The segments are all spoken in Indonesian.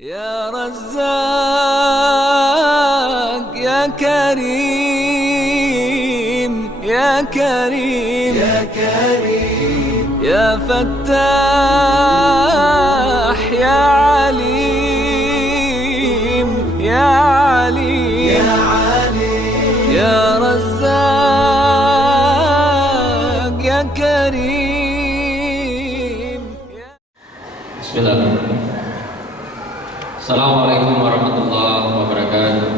يا رزاق يا كريم يا كريم يا كريم يا فتاح يا عليم يا عليم يا عليم يا رزاق يا كريم. Bismillahirrahmanirrahim. Assalamualaikum warahmatullahi wabarakatuh.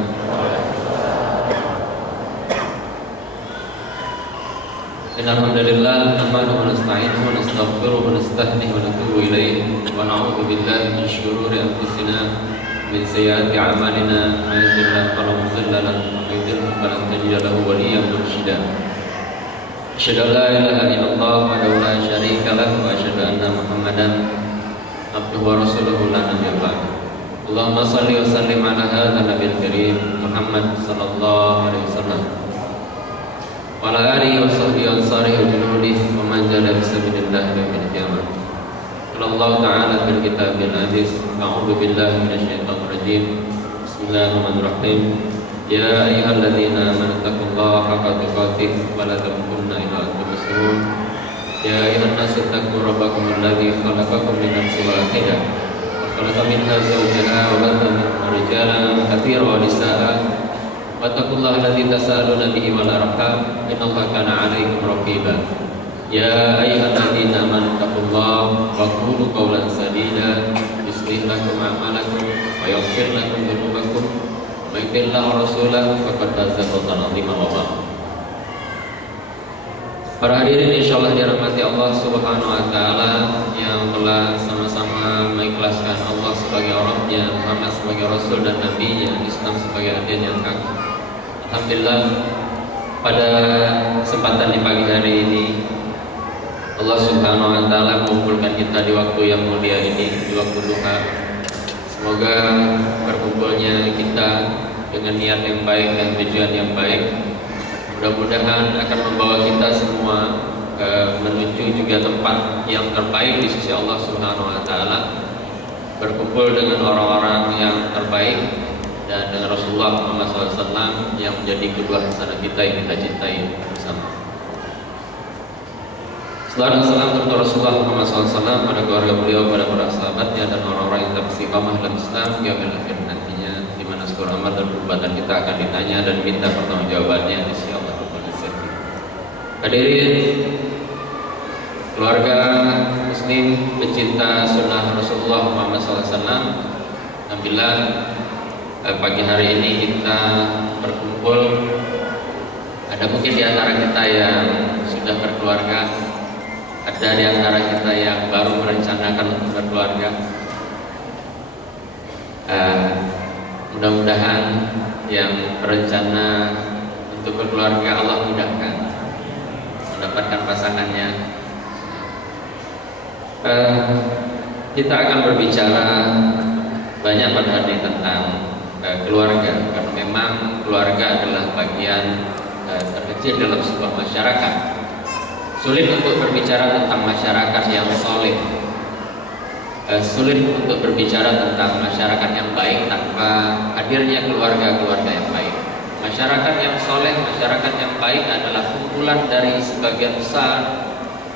Innalhamdulillah nahmaduhu wa nasta'inuhu wa nastaghfiruhu wa nastahdihi wa natubu ilayhi wa na'udzu billahi min shururi anfusina min sayyiati a'malina may yahdihillahu fala mudilla lahu wa may yudlil falan tajida lahu waliyyan mursyida. Asyhadu an la ilaha illallah wahdahu la syarika lahu wa asyhadu anna Muhammadan abduhu wa rasuluhu la nabiyya ba'du. Allahumma salli wa sallim ala hadzal nabiyil karim Muhammad sallallahu alaihi wasallam wa ala alihi wa sahbihi wa ansarihi wa junudihi wa man jahada fi sabilillah ila yaumil qiyamah. Allah ta'ala fil kitabil aziz. A'udzu billahi minasyaitonir rajim. Bismillahirrahmanirrahim. Ya ayyuhalladzina amanu taqullaha haqqa tuqatih wa la tamutunna illa wa antum muslimun. Ya ayyuhan nasu taqu rabbakum alladzi khalaqakum min nafsin wahidah wa khalaqa minha zawjaha wa batha minhuma rijalan katsiran wa nisaa'a wattaqullaha alladzi tasaaluna bihi wal arham innallaha kana 'alaikum raqiba. Ya ayyuhalladzina amanu taqullaha wa qulu qawlan sadida yuslih lakum a'malakum wa yaghfir lakum dhunubakum wa may yuti'illah wa rasulahu faqad faza fawzan 'azima wa ba'd. Para hadirin insyaallah dirahmati Allah Subhanahu wa taala yang telah sama-sama mengikhlaskan Allah sebagai Rabbnya, Muhammad sebagai Rasul dan Nabi-Nya, Islam sebagai agen yang hak. Alhamdulillah pada kesempatan di pagi hari ini Allah Subhanahu wa taala mengumpulkan kita di waktu yang mulia ini, di waktu duha. Semoga berkumpulnya kita dengan niat yang baik dan tujuan yang baik mudah-mudahan akan membawa kita semua menuju juga tempat yang terbaik di sisi Allah Subhanahu wa taala, berkumpul dengan orang-orang yang terbaik dan dengan Rasulullah Muhammad SAW yang menjadi kedua hasanah kita yang kita cintai bersama. Salawat dan salam untuk Rasulullah Muhammad SAW pada keluarga beliau, pada para sahabatnya dan orang-orang yang beristiqamah dalam Islam hingga akhir nantinya, di mana seluruh amal dan perbuatan kita akan ditanya dan minta pertanggungjawabannya di sisi Allah. Hadirin keluarga muslim pecinta sunnah Rasulullah Muhammad SAW, alhamdulillah pagi hari ini kita berkumpul. Ada mungkin di antara kita yang sudah berkeluarga, ada di antara kita yang baru merencanakan untuk berkeluarga. Mudah-mudahan yang berencana untuk berkeluarga Allah mudahkan mendapatkan pasangannya. Kita akan berbicara banyak pada hari ini tentang keluarga, karena memang keluarga adalah bagian terkecil dalam sebuah masyarakat. Sulit untuk berbicara tentang masyarakat yang soleh, sulit untuk berbicara tentang masyarakat yang baik tanpa hadirnya keluarga-keluarga yang baik. Masyarakat yang soleh, masyarakat yang baik adalah kumpulan dari sebagian besar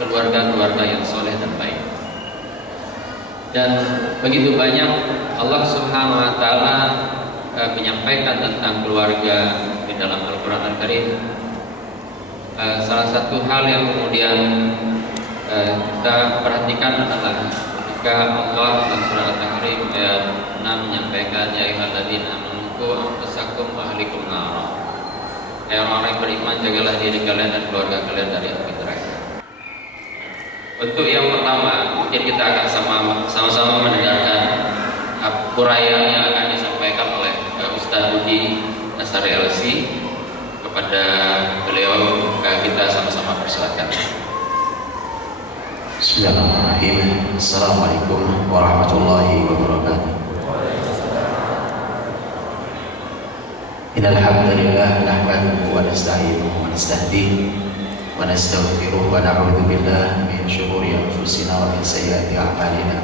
keluarga-keluarga yang soleh dan baik. Dan begitu banyak Allah Subhanahu wa taala menyampaikan tentang keluarga di dalam Al-Qur'an Al-Karim. Salah satu hal yang kemudian kita perhatikan adalah ketika Allah dalam surah Al-Karim ayat 6 menyampaikan ya ayyuhalladzina amanu qu anfusakum wa ahlikum nara. Orang-orang yang beriman, jagalah diri kalian dan keluarga kalian dari api neraka. Untuk yang pertama, mungkin kita akan sama-sama mendengarkan uraian yang akan disampaikan oleh Ustaz Budi Nasari LC. Kepada beliau kita sama-sama persilakan. Bismillahirrahmanirrahim. Assalamualaikum warahmatullahi wabarakatuh. Innal hamdalillah nahmaduhu wa nasta'inuhu wa nastahdihi wa nastaghfiruh wa na'udzu billahi min shururi anfusina wa min sayyiati a'malina.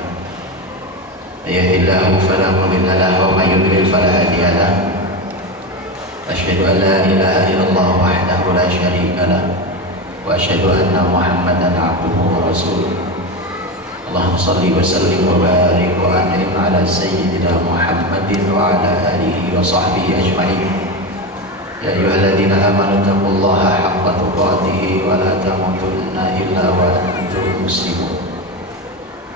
May yahdihillahu fala mudilla له ومن يضلل فلا هادي له أشهد أن لا إله إلا الله وحده لا شريك له وأشهد أن محمدا عبده ورسوله اللهم صل وسلم وبارك وأنعم على سيدنا محمد وعلى آله وصحبه أجمعين يا أيها الذين آمنوا اتقوا الله حق تقاته ولا تموتن إلا وأنتم مسلمون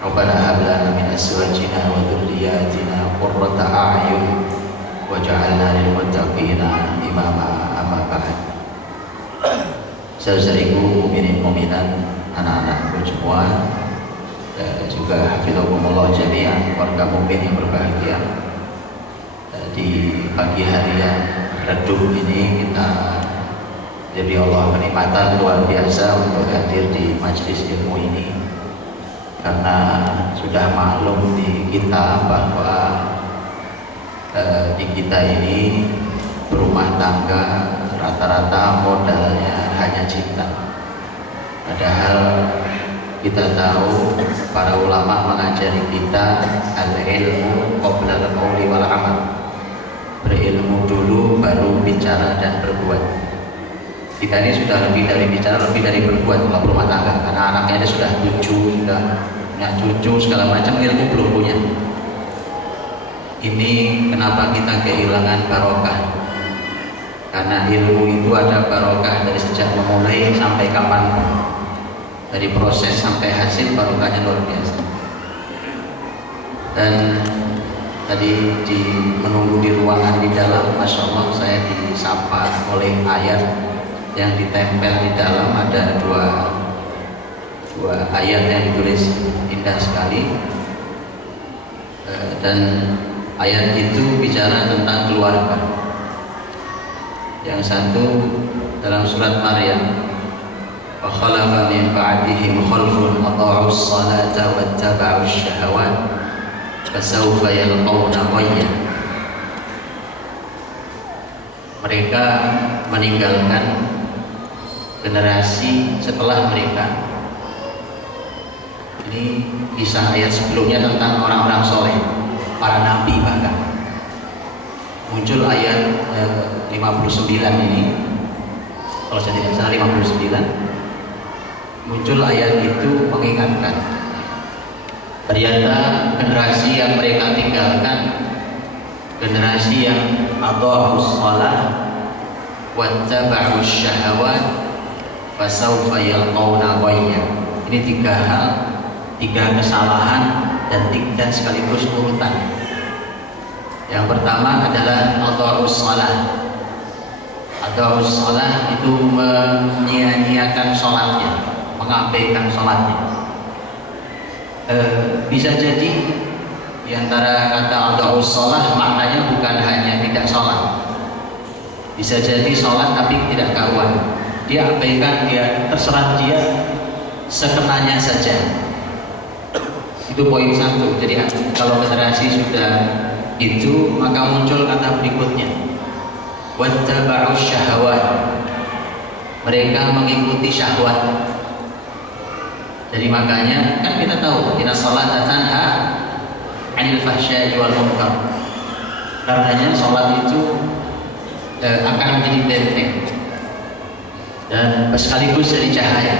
ربنا هب لنا من أزواجنا وذرياتنا قرة أعين واجعلنا للمتقين إماما أما بعد. Saudara-saudariku mukminin mukminat, anak-anakku semua, juga hafizahumullah jami'an, warga mukmin yang berbahagia. Di pagi hari yang redup ini kita jadi Allah kenikmatan luar biasa untuk hadir di majelis ilmu ini, karena sudah maklum di kita bahwa di kita ini berumah tangga rata-rata modalnya hanya cinta. Padahal kita tahu para ulama mengajari kita al-ilmu qabla al-qawli wal amal. Berilmu dulu baru bicara dan berbuat. Kita ini sudah lebih dari bicara, lebih dari berbuat kalau berumah tangga, karena anaknya dia sudah 7, sudah punya cucu segala macam, ilmu belum punya. Ini kenapa kita kehilangan barokah? Karena ilmu itu ada barokah dari sejak memulai sampai kapan, dari proses sampai hasil barokahnya luar biasa. Dan tadi menunggu di ruangan di dalam, masya Allah saya disapa oleh ayat yang ditempel di dalam. Ada dua ayat yang ditulis indah sekali, dan ayat itu bicara tentang keluarga. Yang satu dalam surat Maryam, wa khalafa min ba'dihim khalfun adha'u as-salata wattaba'u asy-syahawat fasawfa yalqawna ghayya. Mereka meninggalkan generasi setelah mereka. Ini kisah ayat sebelumnya tentang orang-orang soleh, para nabi. Bahkan muncul ayat 59 ini, kalau saya tidak salah 59, muncul ayat itu mengingatkan ternyata generasi yang mereka tinggalkan, generasi yang adha'us shalah wattaba'us syahawat fasawfa yalqawna ghayya. Ini 3 hal, 3 kesalahan dan 3 sekaligus urutan. Yang pertama adalah adha'us shalah. Adha'us shalah itu menyia-nyiakan sholatnya, mengabaikan sholatnya. Bisa jadi di antara kata adha'us shalah maknanya bukan hanya tidak sholat. Bisa jadi sholat tapi tidak karuan. Dia abaikan, dia terserah dia sekenanya saja. Itu poin 1. Jadi kalau generasi sudah itu, maka muncul kata berikutnya, wattaba'us syahawat. Mereka mengikuti syahwat. Jadi makanya kan kita tahu inna sholata tanha 'anil fahsya'i wal munkar. Karenanya sholat itu akan menjadi benteng dan sekaligus jadi cahaya.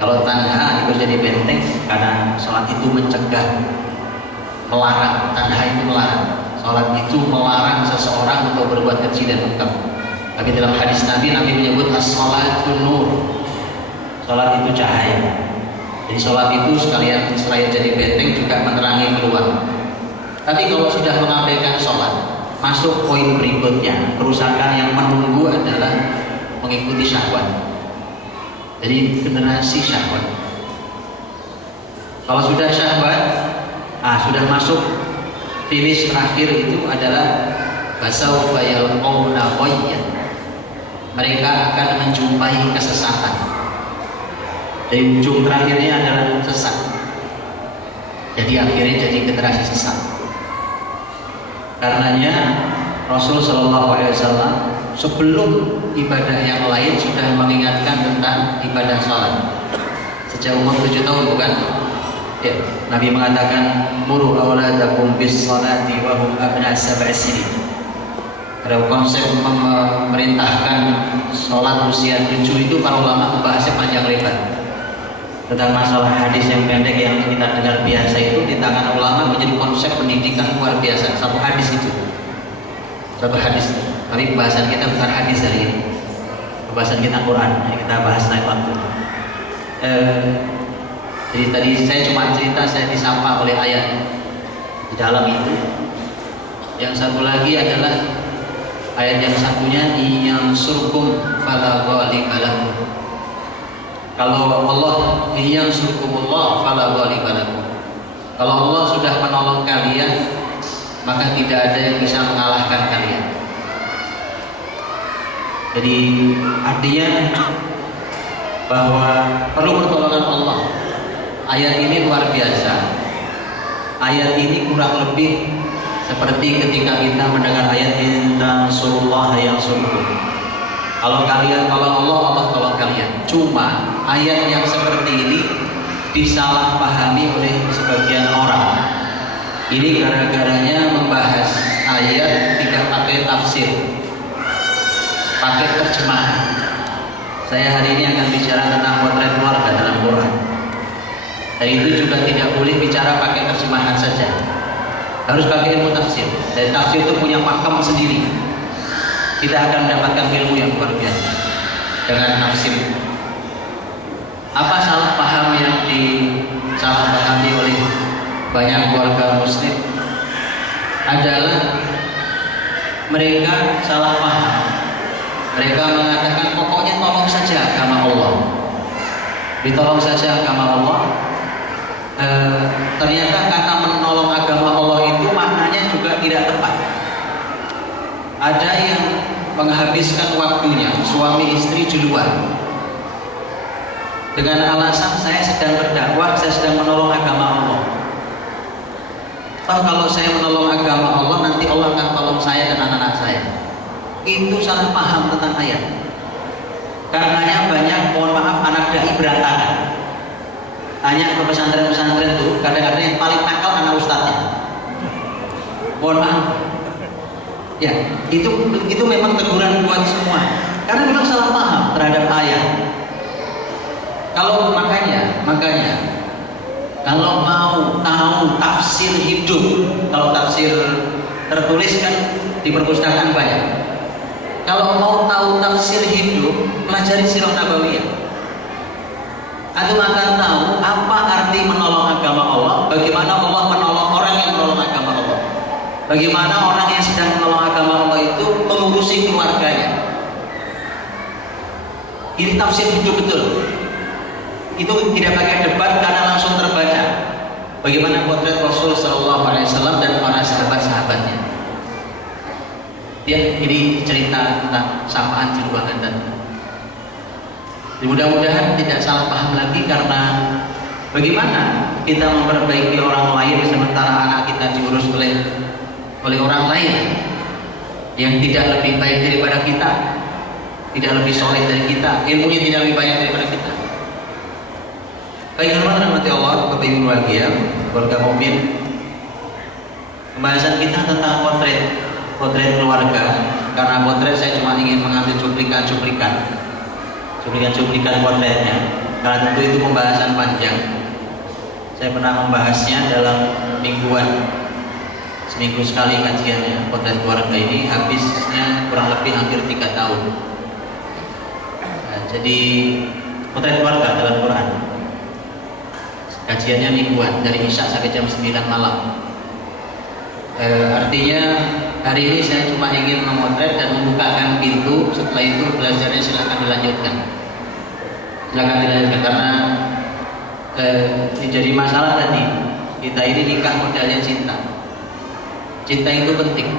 Kalau tanha itu jadi benteng, karena sholat itu mencegah, melarang. Tanha itu melarang. Sholat itu melarang seseorang untuk berbuat keji dan munkar. Tapi dalam hadis Nabi menyebut as-sholatun nur. Sholat itu cahaya. Jadi sholat itu sekalian selain jadi benteng juga menerangi keluar. Tapi kalau sudah mengabaikan sholat, masuk poin berikutnya. Kerusakan yang menunggu adalah mengikuti syahwat. Jadi generasi syahwat. Kalau sudah syahwat, sudah masuk finish terakhir itu adalah fasawfa yalqawna ghayya. Mereka akan menjumpai kesesatan. Jadi ujung terakhirnya adalah sesat. Jadi akhirnya jadi generasi sesat. Karenanya Rasul Shallallahu Alaihi Wasallam sebelum ibadah yang lain sudah mengingatkan tentang ibadah sholat. Sejak umur 7 tahun bukan? Ya, Nabi mengatakan muru awladakum bis salati wa hum abna sab'i sinin. Ada konsep memerintahkan sholat usia 7 itu para ulama membahasnya panjang lebar. Tentang masalah hadis yang pendek yang kita dengar biasa itu di tangan ulama menjadi konsep pendidikan luar biasa. Satu hadis itu, satu hadis. Tapi pembahasan kita bukan hadis hari ini. Pembahasan kita Quran. Kita bahas naik waktu. Jadi tadi saya cuma cerita, saya disapa oleh ayat di dalam itu. Yang satu lagi adalah ayat yang satunya yang surkum fala ghaliba lakum. Kalau Allah yang surkumullah fala ghaliba lakum. Kalau Allah sudah menolong kalian, maka tidak ada yang bisa mengalahkan kalian. Jadi artinya bahwa perlu pertolongan Allah. Ayat ini luar biasa. Ayat ini kurang lebih seperti ketika kita mendengar ayat inna surullah yang surkum. Kalau kalian tolong Allah, Allah tolong kalian. Cuma ayat yang seperti ini disalahpahami oleh sebagian orang. Ini gara-garanya membahas ayat tidak pakai tafsir, pakai terjemahan. Saya hari ini akan bicara tentang potret keluarga dalam Quran. Dan itu juga tidak boleh bicara pakai terjemahan saja, harus pakai ilmu tafsir. Dan tafsir itu punya makam sendiri. Kita akan mendapatkan ilmu yang luar biasa dengan tafsir. Apa salah paham yang disalahpahami oleh banyak keluarga muslim adalah mereka salah paham. Mereka mengatakan pokoknya tolong saja agama Allah, ditolong saja agama Allah. Ternyata kata menolong agama Allah itu maknanya juga tidak tepat. Ada yang menghabiskan waktunya suami istri di luar dengan alasan saya sedang berdakwah, saya sedang menolong agama Allah. Kalau saya menolong agama Allah, nanti Allah akan tolong saya dan anak-anak saya. Itu salah paham tentang ayat. Karenanya banyak, mohon maaf, anak dai berantakan. Tanya ke pesantren-pesantren tuh, kadang-kadang yang paling nakal anak ustadznya. Mohon maaf. Ya, itu memang teguran buat semua. Karena memang salah paham terhadap ayat. Kalau makanya kalau mau tahu tafsir hidup, kalau tafsir tertulis kan di perpustakaan banyak. Kalau mau tahu tafsir hidup, pelajari sirah nabawiyah. Antum akan tahu apa arti menolong agama Allah, bagaimana Allah menolong orang yang menolong agama Allah, bagaimana orang yang sedang menolong agama Allah itu mengurusi keluarganya. Ini tafsir hidup betul. Itu tidak pakai debat karena langsung terbaca. Bagaimana potret Rasul Sallallahu Alaihi Wasallam dan para sahabat-sahabatnya. Ya, ini cerita tentang sapaan Jilbahan dan mudah-mudahan tidak salah paham lagi, karena bagaimana kita memperbaiki orang lain sementara anak kita diurus oleh orang lain yang tidak lebih baik daripada kita, tidak lebih soleh dari kita, ilmunya tidak lebih banyak daripada kita. Baik, rahmati Allah, Bapak Ibu bahagia, keluarga mukmin. Pembahasan kita tentang potret keluarga. Karena potret saya cuma ingin mengambil cuplikan potretnya. Karena tentu itu pembahasan panjang. Saya pernah membahasnya dalam mingguan, seminggu sekali kajiannya. Potret keluarga ini habisnya kurang lebih hampir 3 tahun. Nah, jadi potret keluarga dalam Quran, kajiannya mingguan dari Isya sampai jam 9 malam. Artinya hari ini saya cuma ingin memotret dan membukakan pintu. Setelah itu belajarnya silakan dilanjutkan. Karena jadi masalah tadi, kita ini nikah modalnya cinta. Cinta itu penting,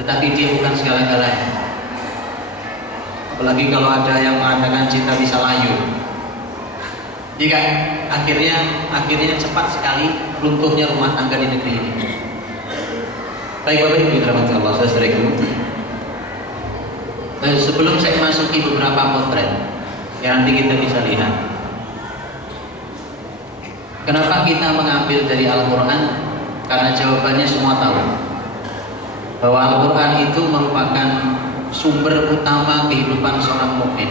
tetapi dia bukan segala-galanya. Apalagi kalau ada yang mengatakan cinta bisa layu. Jika akhirnya cepat sekali runtuhnya rumah tangga di negeri ini. Baik Bapak Ibu dirahmati Allah, saudaraku. Sebelum saya masuki beberapa potret yang nanti kita bisa lihat, Kenapa kita mengambil dari Al-Quran? Karena jawabannya semua tahu, bahwa Al-Quran itu merupakan sumber utama kehidupan seorang mukmin.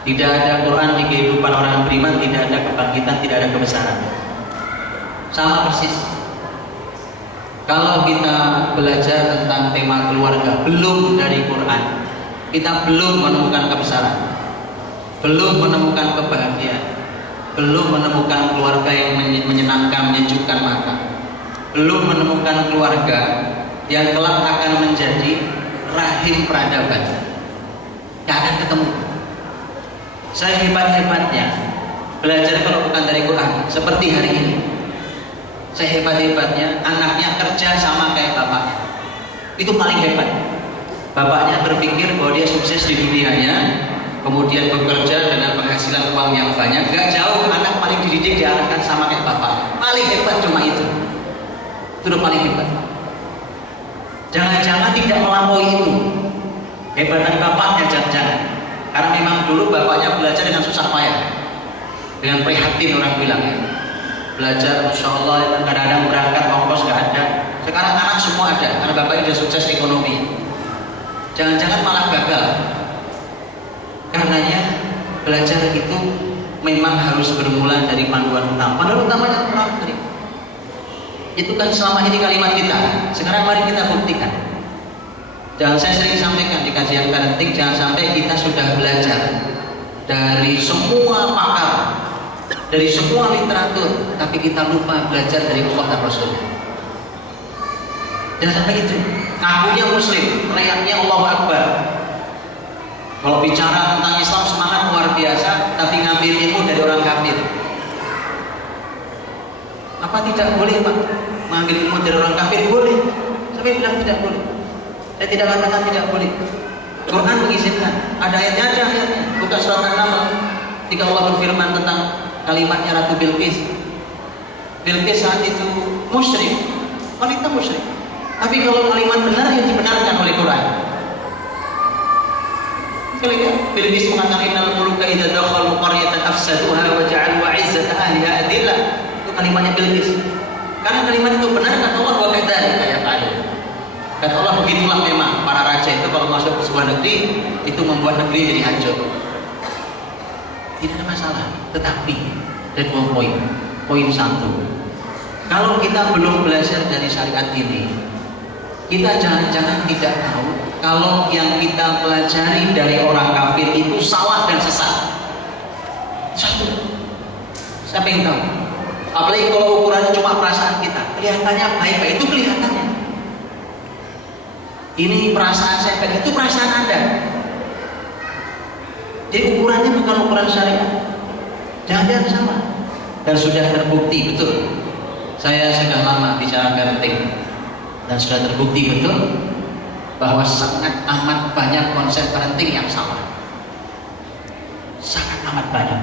Tidak ada Quran di kehidupan orang beriman, tidak ada kebangkitan, tidak ada kebesaran. Sama persis. Kalau kita belajar tentang tema keluarga belum dari Quran, kita belum menemukan kebesaran, belum menemukan kebahagiaan, belum menemukan keluarga yang menyenangkan, menyejukkan mata, belum menemukan keluarga yang kelak akan menjadi rahim peradaban. Gak akan ketemu. Saya hebat-hebatnya belajar kalau bukan dari Quran, seperti hari ini. Saya hebat-hebatnya anaknya kerja sama kayak bapaknya. Itu paling hebat. Bapaknya berpikir bahwa dia sukses di dunianya, kemudian bekerja dengan penghasilan uang yang banyak. Gak jauh, anak paling dididik diarahkan sama kayak bapak. Paling hebat cuma itu. Itu udah paling hebat. Jangan-jangan tidak melampaui itu. Hebatan bapaknya jangan-jangan. Karena memang dulu bapaknya belajar dengan susah payah, dengan prihatin orang bilang ya. Belajar, Masya Allah, kadang-kadang berangkat ongkos gak ada. Sekarang anak semua ada, karena bapaknya sudah sukses ekonomi. Jangan-jangan malah gagal. Karenanya belajar itu memang harus bermula dari panduan utama. Panduan utamanya Quran tadi. Itu kan selama ini kalimat kita. Sekarang mari kita buktikan. Dan saya sering sampaikan di kajian parenting, jangan sampai kita sudah belajar dari semua pakar, dari semua literatur, tapi kita lupa belajar dari Allah dan Rasul. Jangan sampai itu. Ngakunya Muslim, teriaknya Allahu Akbar. Kalau bicara tentang Islam semangat luar biasa, tapi ngambil ilmu dari orang kafir. Apa tidak boleh Pak? Mengambil ilmu dari orang kafir? Boleh. Saya bilang tidak boleh. Saya tidak katakan tidak boleh. Quran mengizinkan. Ada ayatnya, ada ayatnya. Buka surat An-Naml. Ketika Allah berfirman tentang kalimatnya Ratu Bilqis. Bilqis saat itu musyrik, wanita musyrik. Tapi kalau kalimat benar yang dibenarkan oleh Quran. Kalian Bilqis mengatakan innal muluka idza dakhalu qaryatan afsaduha wa ja'alu 'izzata ahliha adillah. Itu kalimatnya Bilqis. Karena kalimat itu benar kata Allah, wa kadzalika yaf'alun. Kata Allah, begitulah memang para raja itu kalau masuk ke sebuah negeri itu membuat negeri jadi hancur. Tidak ada masalah. Tetapi ada 2 poin. Poin 1, kalau kita belum belajar dari syariat ini, kita jangan-jangan tidak tahu kalau yang kita pelajari dari orang kafir itu salah dan sesat. 1, siapa yang tahu? Apalagi kalau ukurannya cuma perasaan kita, kelihatannya baik-baik, itu kelihatannya. Ini perasaan saya, itu perasaan Anda. Jadi ukurannya bukan ukuran syariat. Jangan-jangan sama. Dan sudah terbukti betul. Saya sudah lama bicara parenting dan sudah terbukti betul bahwa sangat amat banyak konsep parenting yang salah. Sangat amat banyak.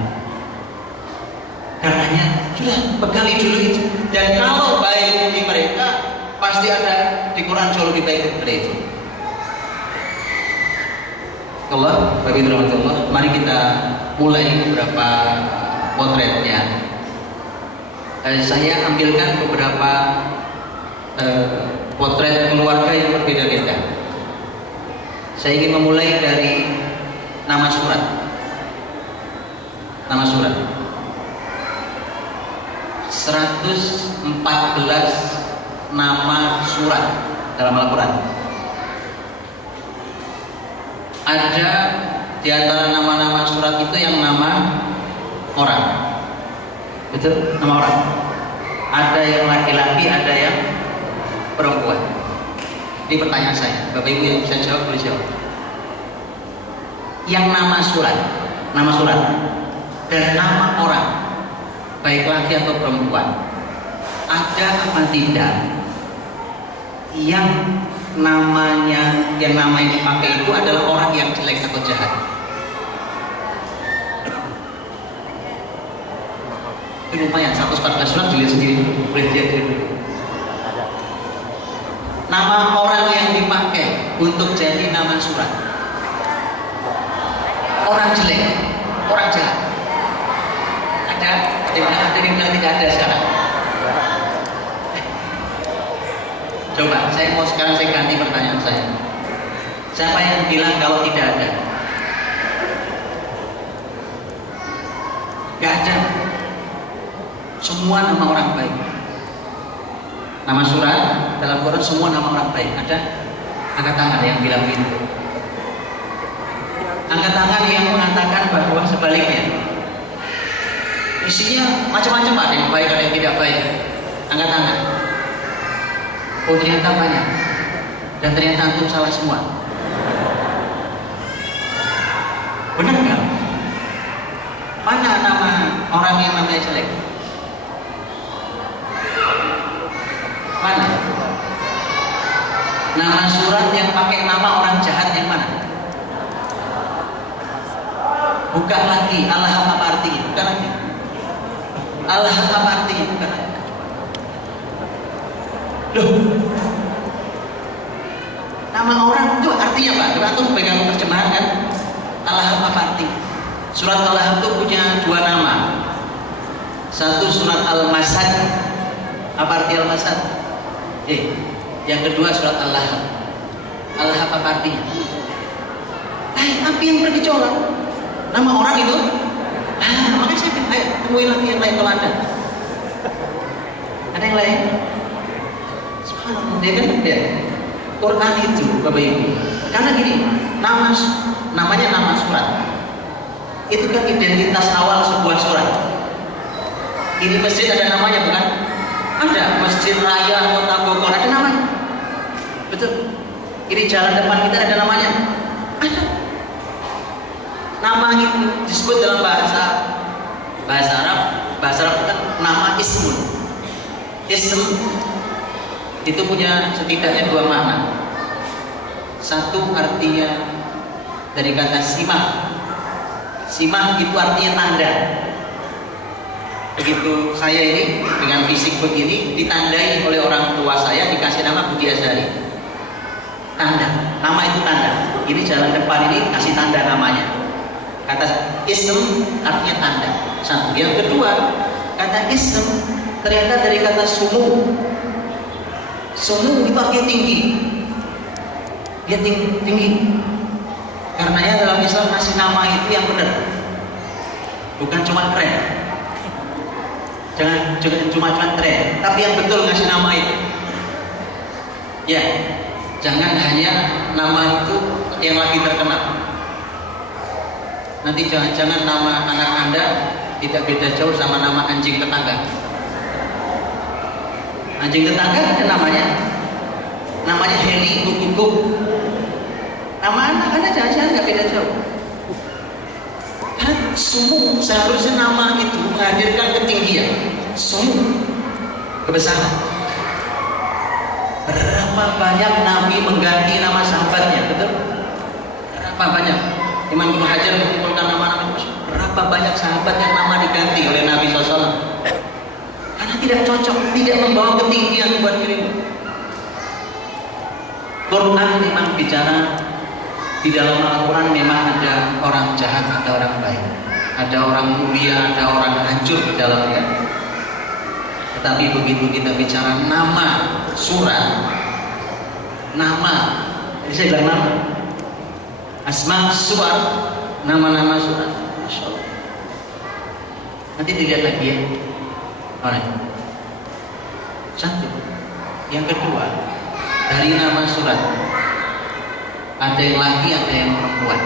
Karenanya sudah bekali dulu itu. Dan kalau baik di mereka, pasti ada di Quran jauh lebih baik daripada itu. Allah, bagi rahmatullah, mari kita mulai beberapa potretnya. Saya ambilkan beberapa potret keluarga yang berbeda-beda. Saya ingin memulai dari nama surat. Nama surat 114 nama surat dalam Al-Quran. Ada di antara nama-nama surat itu yang nama orang. Betul? Nama orang. Ada yang laki-laki, ada yang perempuan. Ini pertanyaan saya. Bapak Ibu yang bisa jawab, boleh jawab. Yang nama surat dan nama orang, baik laki atau perempuan, ada apa tidak yang nama yang dipakai itu adalah orang yang jelek atau jahat? Itu lumayan, 114 surat dilihat sendiri, boleh lihat dulu. Nama orang yang dipakai untuk jadi nama surat, orang jelek, orang jahat. ada. Ada yang bilang tidak ada sekarang. Coba, sekarang saya ganti pertanyaan saya. Siapa yang bilang kalau tidak ada? Gak ada. Semua nama orang baik. Nama surat dalam Quran semua nama orang baik. Ada? Angkat tangan yang bilang begitu. Angkat tangan yang mengatakan bahwa sebaliknya. Isinya macam-macam, ada yang baik, ada yang tidak baik. Angkat tangan. Oh ternyata banyak. Dan ternyata antum salah semua. Benar nggak? Mana nama orang yang namanya jelek? Mana? Nama surat yang pakai nama orang jahat yang mana? Bukan lagi. Allah apa artinya? Bukan lagi. Allah apa artinya? Bukan lagi. Loh, nama orang itu artinya apa? Coba tuh pegang terjemahan kan? Allah apa artinya? Surat Allah itu punya dua nama. Satu surat Al-Masad. Apa arti Al-Masad? Yang kedua surat Al-Lahab. Al-Lahab apa artinya? Api yang bergejolak. Nama orang itu? Makanya saya bilang, ayo temuin lagi yang lain kalau ada. Ada yang lain? Subhanallah, dia kan dia. Quran itu, Bapak Ibu. Karena gini, namanya nama surat. Itu kan identitas awal sebuah surat. Ini masjid ada namanya bukan? Ada Masjid Raya Kota Bogor, ada namanya. Betul. Ini jalan depan kita ada namanya. Ada. Nama itu disebut dalam bahasa Arab. Bahasa Arab kan nama ismun. Ism itu punya setidaknya dua makna. Satu artinya dari kata simah. Simah itu artinya tanda. Begitu saya ini dengan fisik begini ditandai oleh orang tua saya, dikasih nama Budi Azhari. Tanda, nama itu tanda. Ini jalan depan ini kasih tanda namanya. Kata ism artinya tanda. Satu. Yang kedua, kata ism ternyata dari kata sumu. Sumu itu artinya tinggi. Dia tinggi. Karenanya dalam Islam kasih nama itu yang benar. Bukan cuma keren. Jangan cuma tren, tapi yang betul ngasih nama itu. Ya, jangan hanya nama itu yang lagi terkenal. Nanti jangan-jangan nama anak Anda tidak beda jauh sama nama anjing tetangga. Anjing tetangga ada namanya Heli, Kuk. Nama anak Anda jangan-jangan nggak beda jauh. Karena sumu seharusnya nama itu menghadirkan ketinggian, sumu kebesaran. Berapa banyak Nabi mengganti nama sahabatnya, betul? Berapa banyak? Imam Ibnu Hajar mengumpulkan nama-nama. Berapa banyak sahabat yang nama diganti oleh Nabi SAW? Karena tidak cocok, tidak membawa ketinggian buat dirimu. Quran memang bicara. Di dalam Al-Quran memang ada orang jahat, ada orang baik, ada orang mulia, ada orang hancur di dalamnya. Tetapi begitu kita bicara nama surat, nama, jadi saya bilang nama, asma surat, nama-nama surat, Masya Allah. Nanti dilihat lagi ya. Satu. Yang kedua, dari nama surat ada yang laki, ada yang perempuan.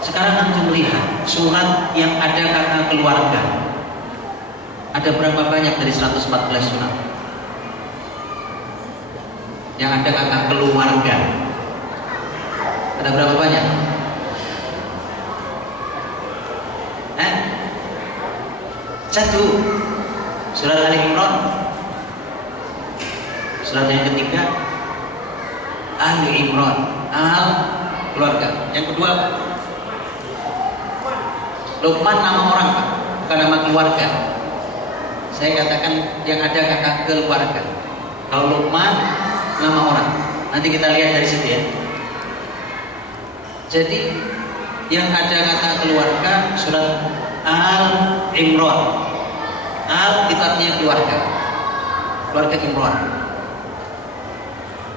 Sekarang antum lihat surat yang ada kata keluarga. Ada berapa banyak dari 114 surat yang ada kata keluarga? Ada berapa banyak? Satu, surat Ali Imran. Surat yang ketiga Ali Imran, Al keluarga. Yang kedua Luqman nama orang Pak, bukan nama keluarga. Saya katakan yang ada kata keluarga. Kalau Luqman nama orang. Nanti kita lihat dari situ ya. Jadi yang ada kata keluarga surat Al-Imran. Al itu artinya keluarga. Keluarga Imran.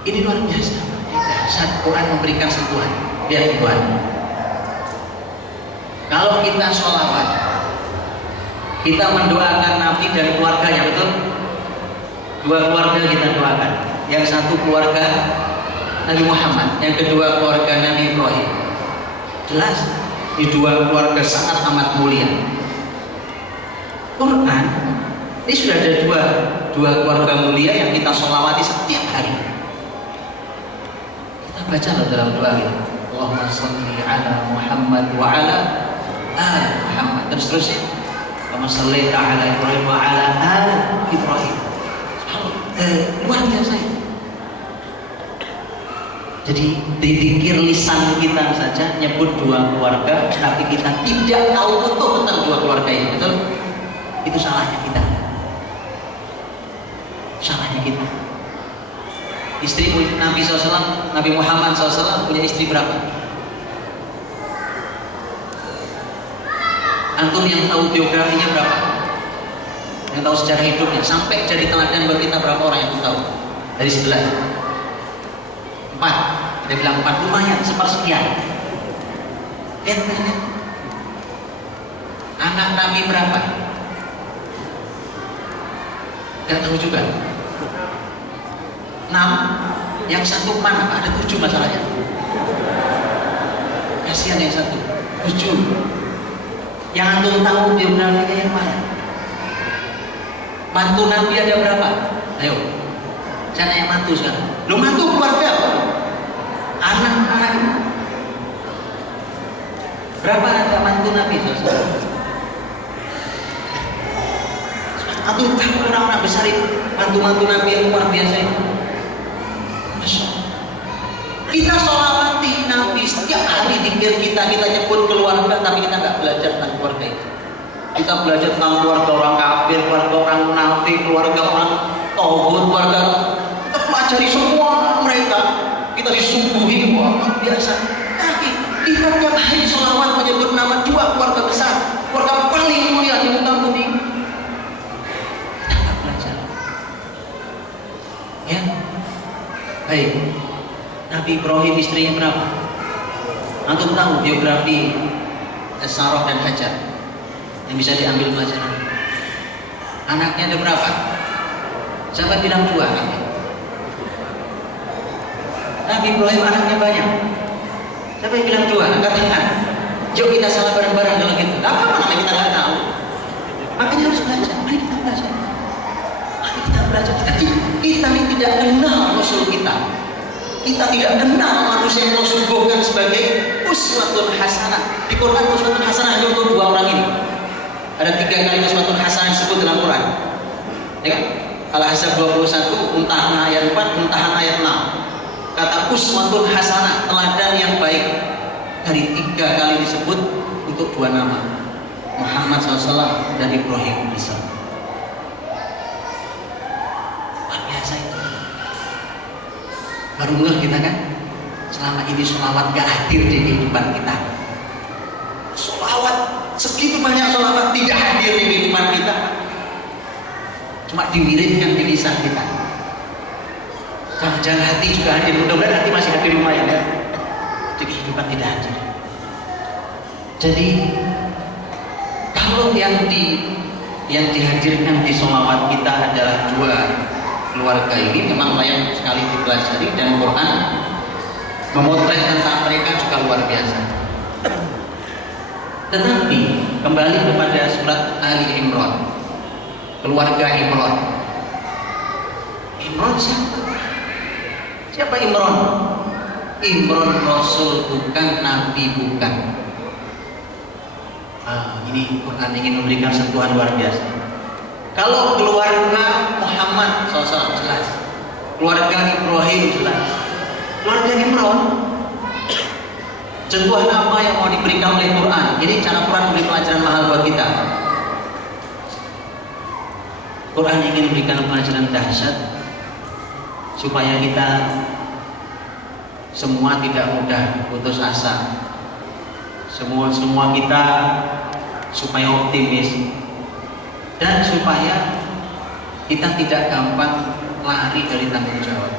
Ini luar biasa. Saat Quran memberikan sentuhan. Lihat Tuhan. Kalau kita sholawat, kita mendoakan Nabi dan keluarganya, betul? Dua keluarga kita doakan. Yang satu keluarga Nabi Muhammad, yang kedua keluarga Nabi Ibrahim. Jelas, di dua keluarga sangat amat mulia. Quran ini sudah ada dua keluarga mulia yang kita sholawati setiap hari. Kita baca loh dalam doa kita. Allahumma sholli ala Muhammad wa ala ali Muhammad. Dan seterusnya. Allahumma sholli ala Ibrahim wa ala ali Ibrahim. Luar biasa itu. Jadi dipikir lisan kita saja nyebut dua keluarga, tapi kita tidak tahu betul tentang dua keluarga ini, betul? Itu salahnya kita. Salahnya kita. Istri Nabi SAW, Nabi Muhammad SAW punya istri berapa? Antum yang tahu biografinya berapa? Yang tahu sejarah hidupnya sampai jadi teladan bagi kita berapa orang yang tahu? Dari 11. 4, kita bilang 4, lumayan, sepersekian. Anak Nabi berapa? Gak tahu juga. 6, yang satu mana? Ada 7 masalahnya. Kasihan yang satu, 7. Yang antum tahu biografinya yang mana? Mantu Nabi ada berapa? Ayo, saya nanya mantu sekarang. Lu mantu keluarga apa? Anak-anak berapa anak mantu Nabi SAW? Atau tahu orang-orang besar itu mantu-mantu Nabi yang luar biasa itu. Masya Allah. Kita sholawati Nabi setiap hari dikir kita nyebut keluarga, tapi kita nggak belajar tentang keluarga itu. Kita belajar tentang keluarga orang kafir, keluarga orang munafik, keluarga orang tauhid, keluarga. Kita pelajari semua mereka. Kita disuguhi luar biasa. Tapi kita tiap hari sholawat menyebut nama dua keluarga besar, keluarga paling mulia di muka bumi. Kita nggak belajar. Ya, baik. Nabi Ibrahim istrinya berapa? Antum tahu biografi Sarah dan Hajar yang bisa diambil pelajaran. Anaknya ada berapa? Siapa bilang 2 anaknya? Nabi Ibrahim anaknya banyak. Siapa yang bilang 2? Angkat tangan. Yuk kita salah bareng-bareng kalau gitu. Gak apa-apa namanya kita nggak tahu. Makanya harus belajar. Mari kita belajar. Mari kita belajar. Kita ini tidak kenal Rasul kita. Kita tidak kenal manusia yang Allah suguhkan sebagai uswatun hasanah. Di Quran uswatun hasanah hanya untuk 2 orang ini. Ada 3 kali uswatun hasanah disebut dalam Quran. Ya kan? Al-Ahzab 21, Muntahan ayat 4, Muntahan ayat 6. Kata uswatun hasanah, teladan yang baik, dari 3 kali disebut untuk 2 nama, Muhammad SAW dan Ibrahim AS. Luar biasa itu. Baru ngeh kita kan, selama ini sholawat gak hadir di kehidupan kita. Sholawat, segitu banyak sholawat tidak hadir di kehidupan kita. Cuma diwiridkan di lisan kita. Jangan hati juga hadir, mudah-mudahan hati masih hadir lumayan ya. Di kehidupan tidak hadir. Jadi kalau yang dihadirkan di sholawat kita adalah 2 keluarga ini, memang layak sekali dipelajari, dan Quran memotret tentang mereka juga luar biasa. Tetapi kembali kepada surat Ali Imran, keluarga Imran. Imran siapa? Siapa Imran? Imran Rasul bukan, Nabi bukan. Ini Quran ingin memberikan sentuhan luar biasa. Kalau keluarga Muhammad SAW jelas, keluarga Ibrahim jelas, keluarga Imran, sentuhan apa yang mau diberikan oleh Quran? Jadi cara Quran memberi pelajaran mahal buat kita. Quran ingin memberikan pelajaran dahsyat supaya kita semua tidak mudah putus asa, semua kita supaya optimis dan supaya kita tidak gampang lari dari tanggung jawab.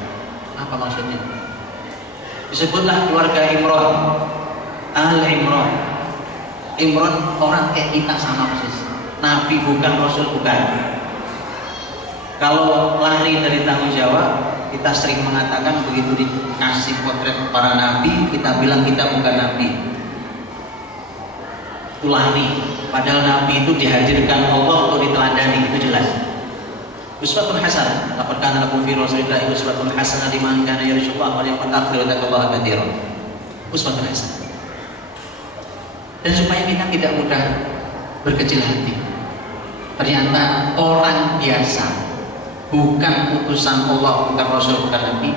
Apa maksudnya? Disebutlah keluarga Imran, Al-Imran. Imran orang kayak kita sama persis. Nabi bukan, Rasul bukan. Kalau lari dari tanggung jawab, kita sering mengatakan begitu dikasih potret para nabi, kita bilang kita bukan nabi. Itu lari. Padahal nabi itu dihadirkan Allah untuk diteladani, itu jelas. Uswatun hasanah, laqad kana lakum fi rasulillahi uswatun hasanah liman kana yarjullaha wal yawmal akhir wa dzakarallaha katsiran. Uswatun hasanah. Dan supaya kita tidak mudah berkecil hati. Ternyata orang biasa, bukan utusan Allah, bukan Rasul, bukan Nabi,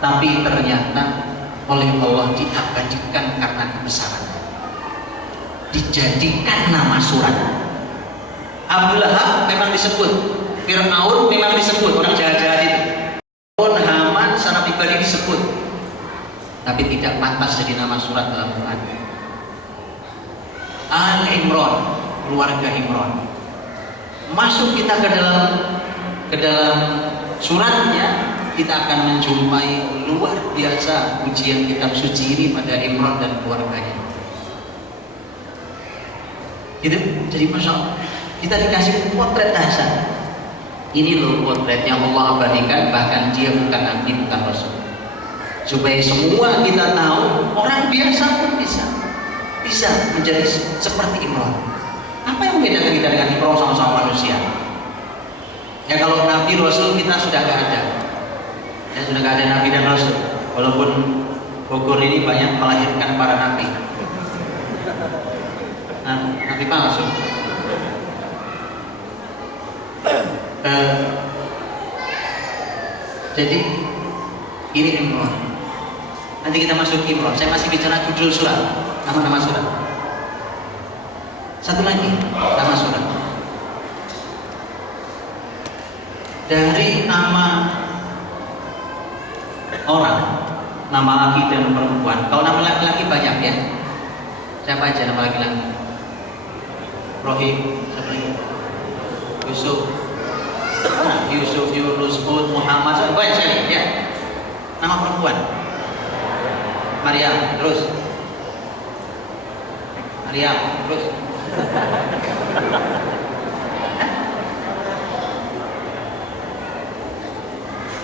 tapi ternyata oleh Allah diabadikan karena kebesaran, dijadikan nama surat. Abu Lahab memang disebut, Fir'aun memang disebut, orang jahat-jahat itu. Haman secara pribadi disebut, tapi tidak pantas jadi nama surat dalam Quran. Al-Imran, keluarga Imran. Masuk kita ke dalam suratnya, kita akan menjumpai luar biasa ujian kitab suci ini pada Imran dan keluarganya. Gitu. Jadi masya Allah, kita dikasih potret dahsyat. Ini loh potretnya Allah abadikan, bahkan dia bukan nabi, bukan rasul. Supaya semua kita tahu, orang biasa pun bisa menjadi seperti Imran. Apa yang membedakan kita dengan Imran sama-sama manusia? Ya kalau nabi rasul kita sudah nggak ada. Ya sudah nggak ada nabi dan rasul. Walaupun Bogor ini banyak melahirkan para nabi. Nah, nabi palsu. Jadi ini Imran. Nanti kita masuk Imran. Saya masih bicara judul surat, nama-nama surat. Satu lagi nama surat. Dari nama orang, nama laki dan perempuan. Kalau nama laki-laki banyak ya. Siapa aja nama laki-laki? Rohim, siapa lagi? Yusuf, Yunus, Hud, Muhammad, banyak sekali ya. Nama perempuan Maryam, terus Maryam, terus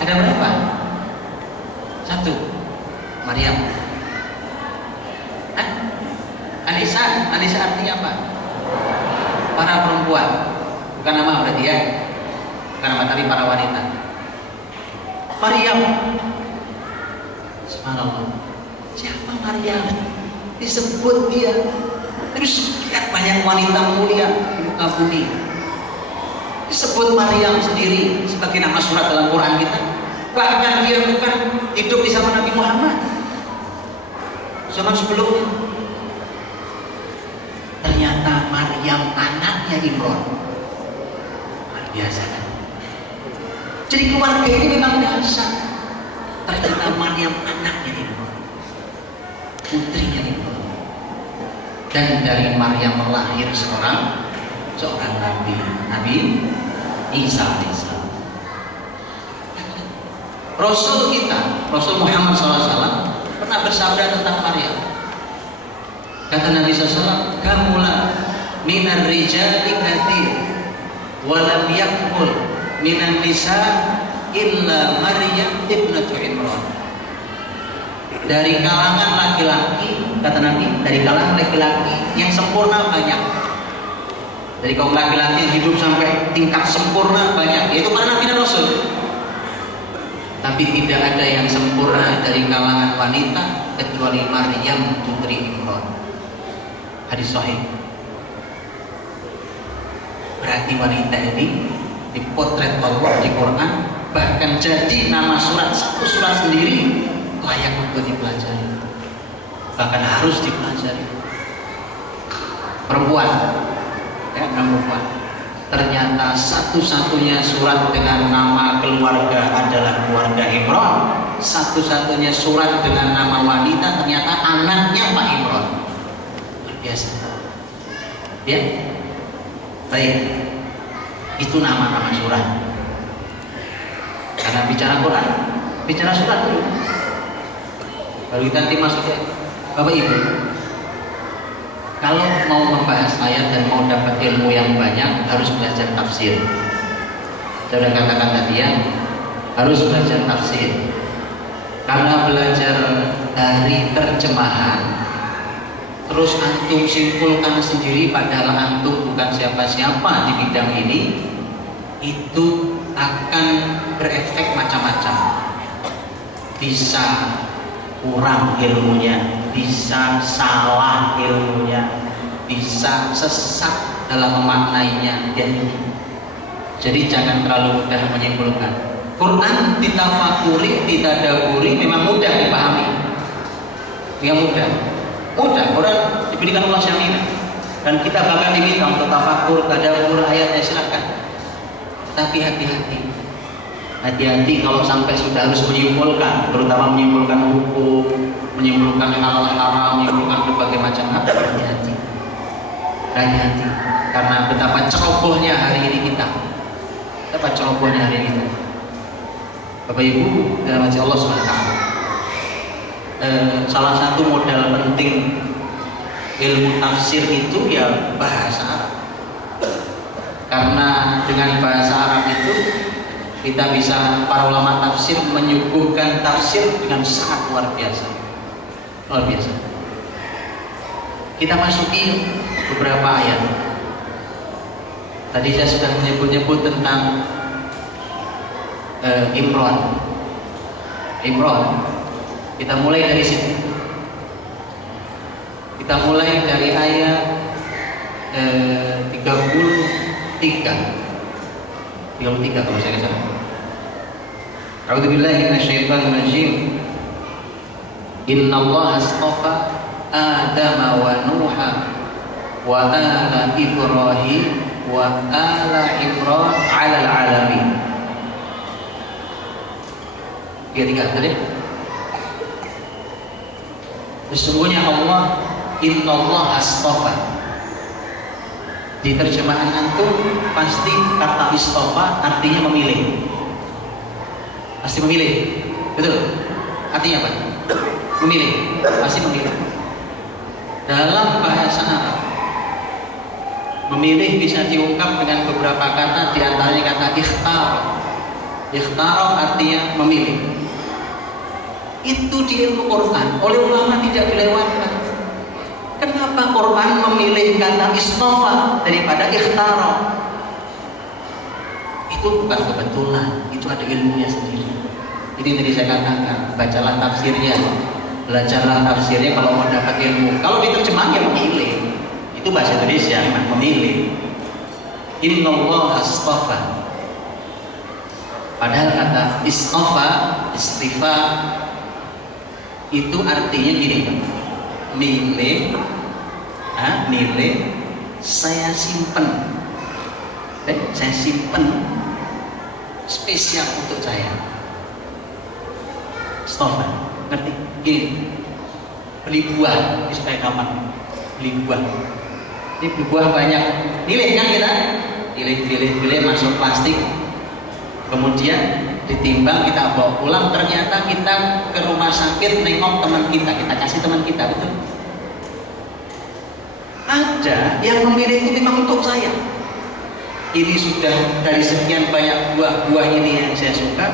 ada berapa? Satu, Maryam. Anissa artinya apa? Para perempuan, bukan nama berarti ya. Karena tapi para wanita. Maryam, subhanallah. Siapa Maryam? Disebut dia. Terus lihat banyak wanita mulia di muka bumi. Disebut Maryam sendiri sebagai nama surat dalam Quran kita. Bahkan dia bukan hidup di zaman Nabi Muhammad, zaman sebelumnya. Ternyata Maryam anaknya Imran. Luar biasa kan? Jadi keluarga ini memang dahsyat. Ternyata Maryam anaknya Imran, putrinya Imran. Dan dari Maryam lahir seorang Nabi Isa alaihissalam. Rasul kita, Rasul Muhammad SAW pernah bersabda tentang Maryam. Kata Nabi SAW, "Kamula minar rijali katsir, walam yakmul minan nisa illa Maryam ibnatu Imran." Dari kalangan laki-laki, kata Nabi, dari kalangan laki-laki yang sempurna banyak. Dari kaum laki-laki yang hidup sampai tingkat sempurna banyak, yaitu para nabi dan rasul. Tapi tidak ada yang sempurna dari kalangan wanita kecuali Maryam putri Imran. Hadis sahih. Berarti wanita ini dipotret Allah di Quran, bahkan jadi nama surat, satu surat sendiri layak untuk dipelajari, bahkan harus dipelajari. Perempuan, ya, perempuan. Ternyata satu-satunya surat dengan nama keluarga adalah keluarga Imran. Satu-satunya surat dengan nama wanita ternyata anaknya Pak Imran. biasa. Ya, baik. Itu nama-nama surat. Karena bicara Quran, bicara surat dulu. Baru kita nanti masuk ya. Bapak Ibu, kalau mau membahas ayat dan mau dapat ilmu yang banyak, harus belajar tafsir. Saya sudah katakan tadi ya, harus belajar tafsir. Karena belajar dari terjemahan, terus antum simpulkan sendiri padahal antum bukan siapa-siapa di bidang ini, itu akan berefek macam-macam. Bisa kurang ilmunya, bisa salah ilmunya, bisa sesat dalam memaknainya. Jadi jangan terlalu mudah menyimpulkan. Quran ditafakuri, ditadaburi memang mudah dipahami. Memang mudah. Quran diberikan Allah syamilah dan kita bahkan diminta untuk tafakur, tadabbur ayatnya, silakan. Tapi hati-hati kalau sampai sudah harus menyimpulkan, terutama menyimpulkan hukum, menyimpulkan hal haram, menyimpulkan berbagai macam hal. Hati-hati. Karena betapa cerobohnya hari ini kita. Bapak Ibu dalam hati Allah SWT, salah satu modal penting ilmu tafsir itu ya bahasa Arab. Karena dengan bahasa Arab itu kita bisa, para ulama tafsir menyuguhkan tafsir dengan sangat luar biasa. Kita masuki beberapa ayat. Tadi saya sudah menyebut tentang Imran. Kita mulai dari sini. Kita mulai dari ayat 33 kalau saya salah. A'udzubillahi minasyaitonirrajim. Innallaha astafa Adama wa Nuha wa ala Ibrahim wa ala Imran 'alal 'alamin. Tiga tadi. Sesungguhnya Allah, Innallaha astafa. Di terjemahan antum pasti kata istafa artinya memilih. Pasti memilih. Betul? Artinya apa? Memilih. Pasti memilih. Dalam bahasa Arab, memilih bisa diungkap dengan beberapa kata, di antaranya kata ikhtar. Ikhtar artinya memilih. Itu di ilmu Quran oleh ulama tidak dilewatkan. Kenapa Quran memilih kata istafa daripada ikhtar? Itu bukan kebetulan, itu ada ilmunya sendiri. Jadi tadi saya katakan, bacalah tafsirnya, belajarlah tafsirnya kalau mau dapat ilmu. Kalau diterjemahkan ya memilih. Itu bahasa Indonesia, memilih. Innallaha astafa. Padahal kata istafa, istifa itu artinya gini, milih, saya simpen, spesial untuk saya. Istafa, ngerti? Gini, beli buah, ini supaya gampang. Beli buah, ini beli buah banyak, pilih kan kita? Pilih masuk plastik, kemudian ditimbang, kita bawa pulang, ternyata kita ke rumah sakit nengok teman kita kasih teman kita, betul? Ada yang memilih itu memang untuk saya. Ini sudah dari sekian banyak buah ini yang saya suka.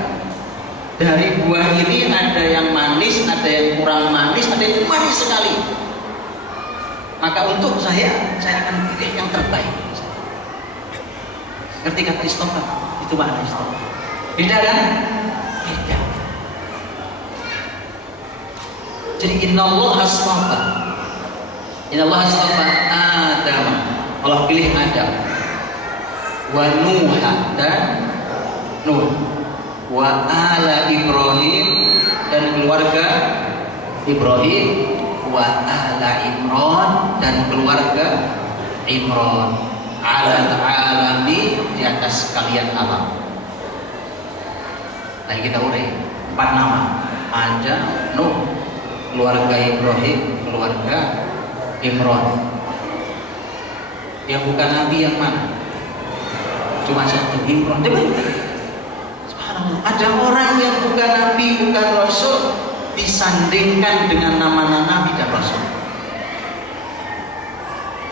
Dari buah ini ada yang manis, ada yang kurang manis, ada yang manis sekali. Maka untuk saya akan pilih yang terbaik. Ngerti kata istafa? Itu makna istafa. Beda kan? Beda. Jadi innallaha astafa. Innallaha astafa Adam. Allah pilih Adam. Wa Nuha dan Nuh. Wa ala Ibrahim dan keluarga Ibrahim. Wa ala Imran dan keluarga Imran. Alal alami, di atas kalian alam. Nah kita urai 4 nama. Ada Nuh, keluarga Ibrahim, keluarga Imran. Yang bukan nabi yang mana? Cuma satu, Imran. Subhanallah, ada orang yang bukan nabi, bukan rasul disandingkan dengan nama nabi dan rasul.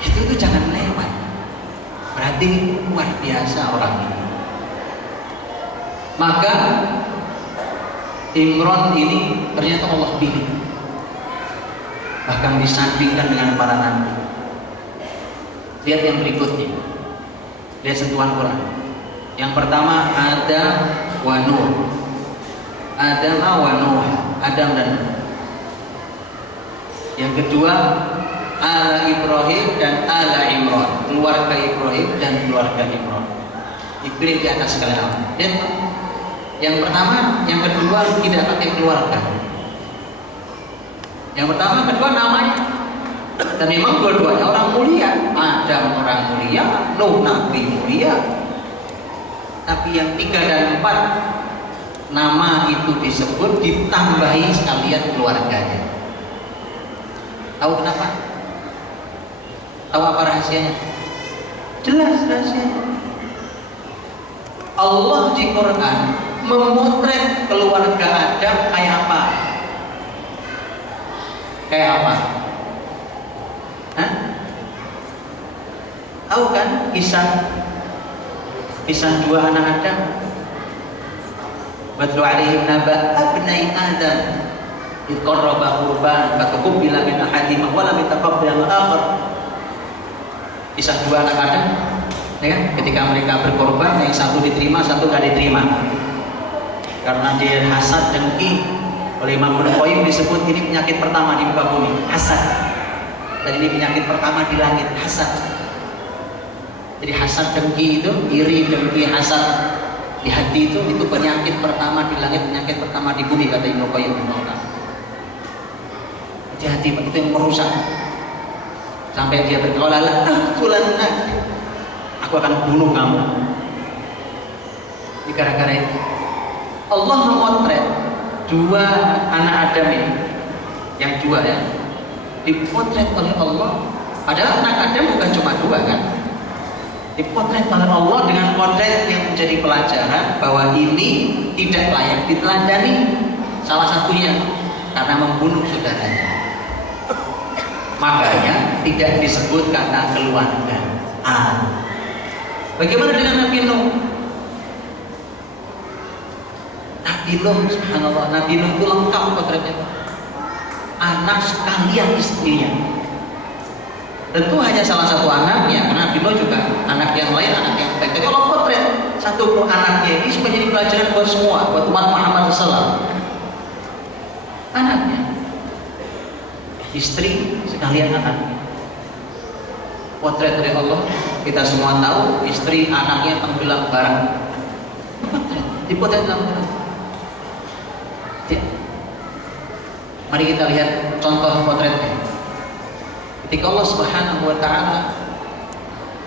Itu jangan lewat. Berarti luar biasa orang ini. Maka Imran ini ternyata Allah pilih, bahkan disandingkan dengan para nabi. Lihat yang berikutnya. Lihat sentuhan Quran. Yang pertama Adam wa Nuh. Adam wa Nuh. Adam dan Nuh. Yang kedua ala Ibrahim dan ala Imran. Keluarga Ibrahim dan keluarga Imran. Dipilih di atas sekalian. Lihat. Yang pertama, yang kedua tidak pakai keluarga. Yang pertama, kedua namanya. Dan memang dua-duanya orang mulia. Adam orang mulia, Nuh nabi mulia. Tapi yang 3 dan 4 nama itu disebut ditambahi sekalian keluarganya. Tahu kenapa? Tahu apa rahasianya? Jelas rahasianya. Allah di Quran memotret keluarga Adam kayak apa? Kayak apa? Hah? Tahu kan kisah dua anak Adam? Watlu alaihim naba abnai Adam id qarraba qurban fatuqbila min ahadihima wa lam yataqabbal al-akhar. Kisah dua anak Adam, ya kan? Ketika mereka berkorban, yang satu diterima, satu tidak diterima. Karena dia hasad, dengki. Oleh Imam Ibnu Qayyim disebut ini penyakit pertama di muka bumi, hasad. Dan ini penyakit pertama di langit, hasad. Jadi hasad, dengki itu, iri, dengki, hasad di hati itu penyakit pertama di langit, penyakit pertama di bumi, kata Ibnu Qayyim. Hati-hati, itu yang merusak. Sampai dia berkata, aku akan bunuh kamu. Ini gara-gara itu Allah memotret dua anak Adam ini, yang dua ya, dipotret oleh Allah. Padahal anak Adam bukan cuma dua kan, dipotret oleh Allah dengan potret yang menjadi pelajaran bahwa ini tidak layak diteladani. Salah satunya karena membunuh saudaranya. Makanya tidak disebut kata keluarga. Bagaimana dengan Nabi Nuh? Nabi Nuh, subhanallah, Nabi Nuh itu lengkap potretnya. Anak sekalian istrinya. Tentu hanya salah satu anaknya, karena Nabi Nuh juga anak yang lain, anak yang baik. Tapi kalau potret satu anaknya ini supaya jadi pelajaran buat semua, buat umat Muhammad SAW. Anaknya, istri sekalian anaknya. Potret dari Allah, kita semua tahu istri anaknya tenggelam bareng. Dipotret dalam Quran. Ya. Mari kita lihat contoh potretnya. Ketika Allah Subhanahu wa taala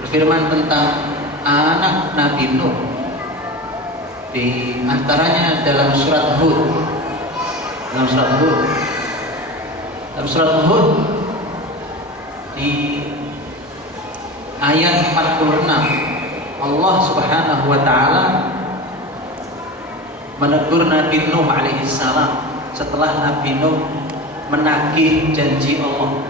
berfirman tentang anak Nabi Nuh, di antaranya dalam surat Hud. Dalam surat Hud di ayat 46 Allah Subhanahu wa taala menegur Nabi Nuh alaihi salam setelah Nabi Nuh menagih janji Allah.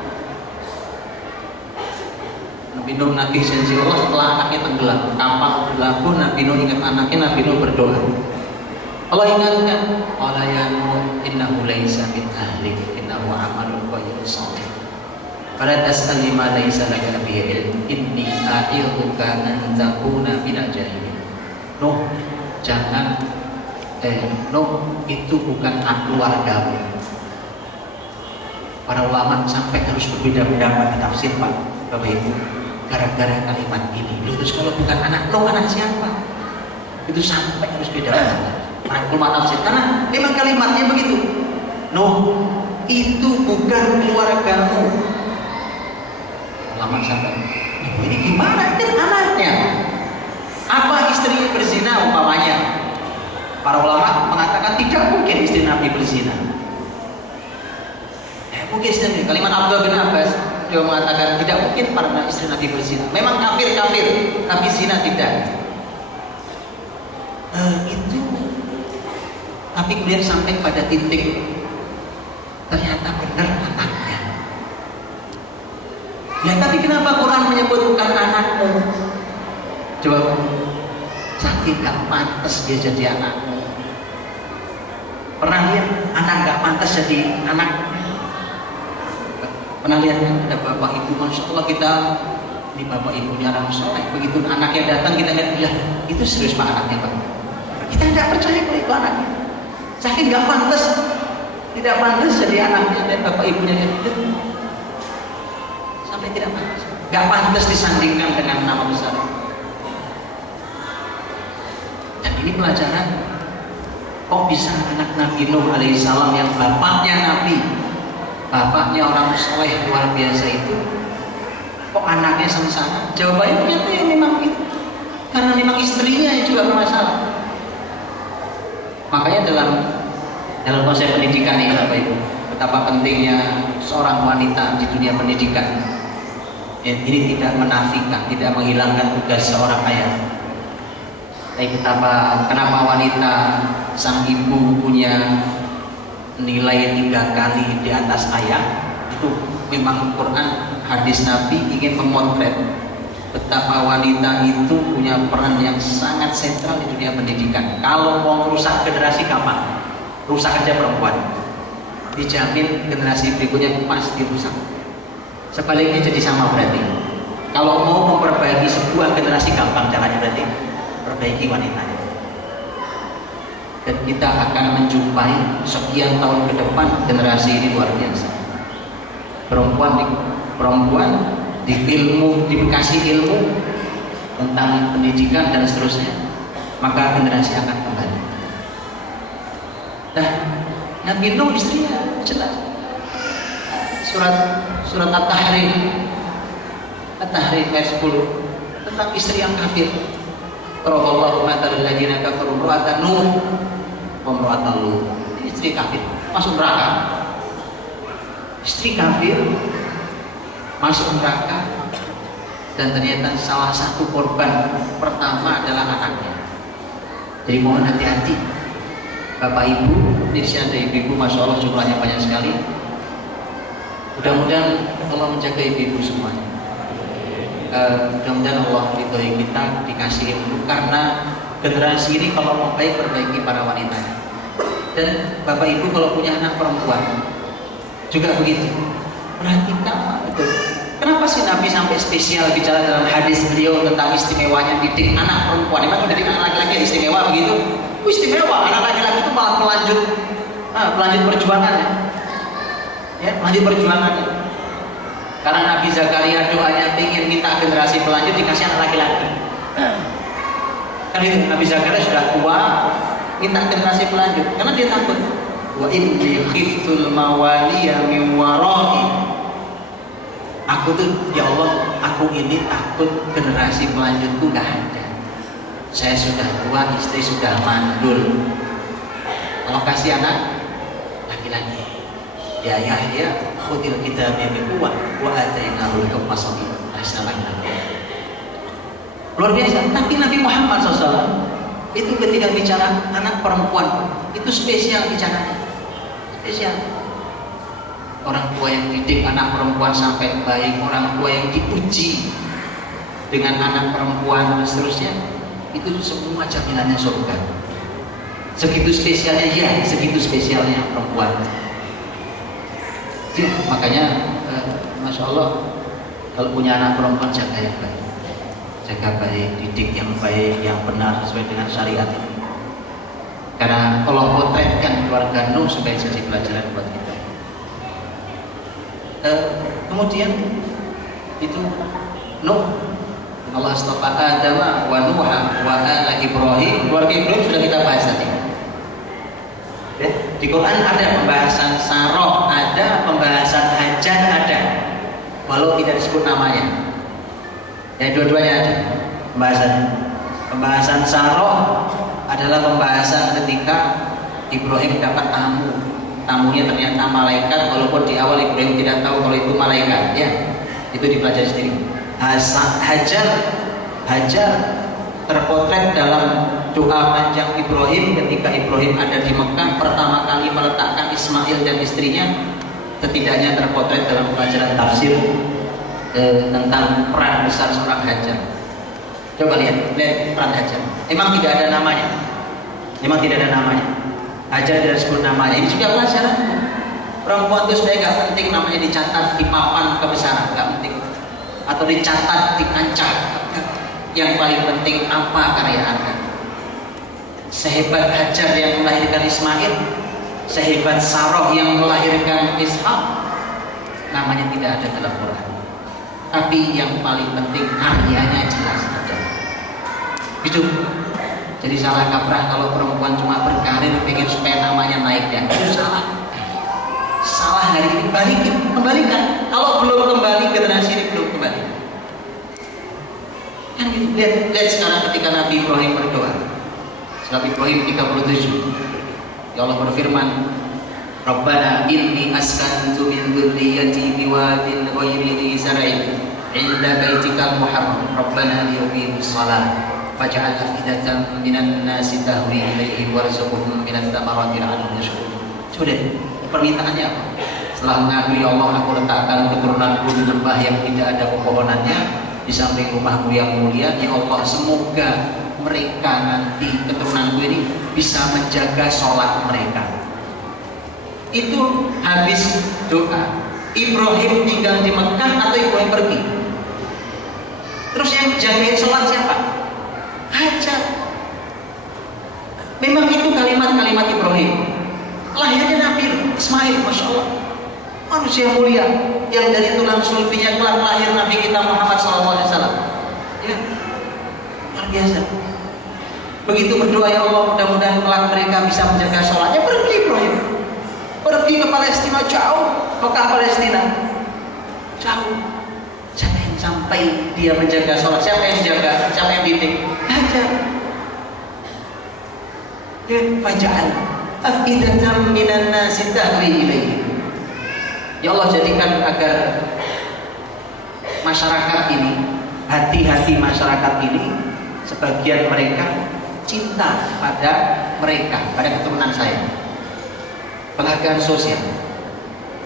Nabi Nuh menagih janji Allah setelah anaknya tenggelam, kapal berlabuh, Nabi Nuh ingat anaknya, Nabi Nuh berdoa. Allah ingatkan, qala ya Nuh innahu laisa min ahlik, innahu amalun ghairu shalih. Fala tas'alni ma laisa laka bihi ilm, inni a'idzuka an takuna minal jahilin. Nuh, jangan Nuh, itu bukan keluargamu. Para ulama sampai harus berbeda pendapat tafsir, Pak, Bapak Ibu, gara-gara kalimat ini. Terus kalau bukan anak Nuh, anak siapa? Itu sampai harus beda pendapat. Para ulama tafsir, karena memang kalimatnya begitu. Nuh, itu bukan keluargamu. Ulama sampai, ini gimana? Kan anaknya. Apa istrinya berzina umpamanya? Para ulama mengatakan tidak mungkin istri Nabi berzina. Mungkin istri Nabi. Kalimat Abdullah bin Abbas, Dia mengatakan tidak mungkin para istri Nabi berzina. Memang kafir, tapi zina tidak. Itu. Tapi kemudian sampai pada titik ternyata benar anaknya. Ya tapi kenapa Quran menyebut bukan anakmu? Jawab, saking gak pantas dia jadi anakmu. Pernah lihat anak gak pantas jadi anak? Pernah lihat ada bapak ibu, masya Allah kita ini bapak ibunya orang soleh. Begitu anaknya datang kita lihat, ya itu serius pak anaknya pak. Kita tidak percaya kalau itu anaknya. Saking gak pantas, tidak pantas jadi anaknya dan bapak ibunya itu sampai tidak pantas. Gak pantas disandingkan dengan nama besar. Dan ini pelajaran. Kok bisa anak Nabi Nuh alaihissalam yang bapaknya Nabi, bapaknya orang soleh luar biasa itu, kok anaknya sengsara? Jawabannya ternyata yang memang itu, karena memang istrinya yang juga bermasalah. Makanya dalam konsep pendidikan ini Bapak Ibu, betapa pentingnya seorang wanita di dunia pendidikan. Ini tidak menafikan, tidak menghilangkan tugas seorang ayah. Tapi kenapa wanita sang ibu punya nilai 3 kali di atas ayah? Itu memang Quran, hadis Nabi ingin memotret betapa wanita itu punya peran yang sangat sentral di dunia pendidikan. Kalau mau rusak generasi kapan? Rusak aja perempuan, dijamin generasi berikutnya pasti rusak. Sebaliknya jadi sama berarti. Kalau mau memperbaiki sebuah generasi gampang caranya berarti perbaiki wanitanya. Dan kita akan menjumpai sekian tahun ke depan generasi ini luar biasa. Perempuan di ilmu, dikasih ilmu tentang pendidikan dan seterusnya, maka generasi akan kembali. Nah, Nabi Nuh istrinya jelas. Surat At-Tahrim ayat 10 tentang istri yang kafir. Qara'allahu matal ladzina kafaru imra'atan Nuh wa imra'atan Lut. Istri kafir masuk neraka. Istri kafir masuk neraka, dan ternyata salah satu korban pertama adalah anaknya. Jadi mohon hati-hati Bapak Ibu, di sini ada ibu-ibu, masya Allah jumlahnya banyak sekali. Mudah-mudahan Allah menjaga ibu-ibu semuanya. Mudah-mudahan Allah ridhoi kita, dikasih ilmu, karena generasi ini kalau mau baik perbaiki para wanitanya. Dan Bapak Ibu kalau punya anak perempuan juga begitu, perhatikan betul. Kenapa sih Nabi sampai spesial bicara dalam hadis beliau tentang istimewanya didik anak perempuan? Emang didik anak laki-laki istimewa begitu? Istimewa, anak laki-laki itu malah pelanjut perjuangannya. Ya, pelanjut perjuangannya. Karena Nabi Zakaria doanya ingin minta generasi pelanjut, dikasih anak laki-laki. Kan itu Nabi Zakaria sudah tua, minta generasi pelanjut karena dia takut. Wa inni khiftul mawaliya min wara'i. Aku tuh, ya Allah, aku ini takut generasi pelanjutku gak ada. Saya sudah tua, istri sudah mandul. Kalau kasih anak laki-laki, ya Yahya khudil kitabya biquwwah wa atainahu al-hukma sabiyya. Luar biasa. Tapi Nabi Muhammad SAW itu ketika bicara anak perempuan itu spesial bicaranya, spesial. Orang tua yang didik anak perempuan sampai baik, orang tua yang diuji dengan anak perempuan dan seterusnya, itu semua jaminannya surga. Segitu spesialnya, ya, segitu spesialnya perempuan. Ya, makanya Masya Allah kalau punya anak perempuan jaga yang baik, jaga baik, didik yang baik, yang benar sesuai dengan syariat ini. Karena Allah potretkan keluarga Nuh supaya jadi pelajaran buat kita. Kemudian itu Nuh, Allah astafa Adam wa Nuha wa ala Ibrahim. Keluarga Ibrahim sudah kita bahas tadi. Di Quran ada pembahasan Sarah, ada pembahasan Hajar, ada, walau tidak disebut namanya. Ya, dua-duanya ada pembahasannya. Pembahasan Sarah adalah pembahasan ketika Ibrahim dapat tamu. Tamunya ternyata malaikat, walaupun di awal Ibrahim tidak tahu kalau itu malaikat, ya. Itu dipelajari sendiri. Hajar terpotret dalam doa panjang Ibrahim ketika Ibrahim ada di Mekah pertama kali meletakkan Ismail dan istrinya. Setidaknya terpotret dalam pelajaran tafsir tentang peran besar seorang Hajar. Coba lihat peran Hajar. Emang tidak ada namanya. Hajar tidak disebut namanya. Ini juga pelajaran. Perempuan itu sebenarnya nggak penting namanya dicatat di papan kebesaran, nggak penting. Atau dicatat di kancah. Yang paling penting apa karya Anda. Sehebat Hajar yang melahirkan Ismail, sehebat Sarah yang melahirkan Ishak, namanya tidak ada dalam Quran. Tapi yang paling penting karyanya jelas saja. Itu. Jadi salah kaprah kalau perempuan cuma berkarir pengen supaya namanya naik ya. Itu salah. Salah hari ini kembalikan. Kalau belum kembali generasi ini belum kembali. Kan lihat sekarang ketika Nabi Ibrahim berdoa. Surat Ibrahim 37. Ya Allah berfirman, Rabbana inni askantu min dzurriyyati biwadin ghairi dzi zar'in 'inda baitikal muharram Rabbana liyuqimus shalah faj'al afidatan minan nasi tahwi ilaihi warzuqhum minat thamarati la'allahum yashkurun. Sudah, permintaannya apa? Setelah mengakui Allah, aku letakkan keturunanku di lembah yang tidak ada pepohonannya di samping rumahmu yang mulia. Ya Allah, semoga mereka nanti keturunanku ini bisa menjaga sholat mereka. Itu habis doa. Ibrahim tinggal di Mekah atau Ibrahim pergi? Terus yang jagain sholat siapa? Hajar. Memang itu kalimat-kalimat Ibrahim. Lahirnya Nabi Ismail, Masya Allah, manusia mulia yang dari tulang sulbinya kelak lahir Nabi kita Muhammad SAW. Ya, luar biasa. Begitu berdoa, ya Allah, mudah-mudahan kelak mereka bisa menjaga sholatnya. Pergi Ibrahim, pergi ke Palestina, jauh Mekah Palestina, jauh. Siapa yang sampai dia menjaga sholat? Siapa yang jaga? Siapa yang didik? Hajar. Ya, faja'al afidatan minan nasi tahwi ilaihi. Ya Allah, jadikan agar masyarakat ini, hati-hati masyarakat ini, sebagian mereka cinta pada mereka, pada keturunan saya. Penghargaan sosial.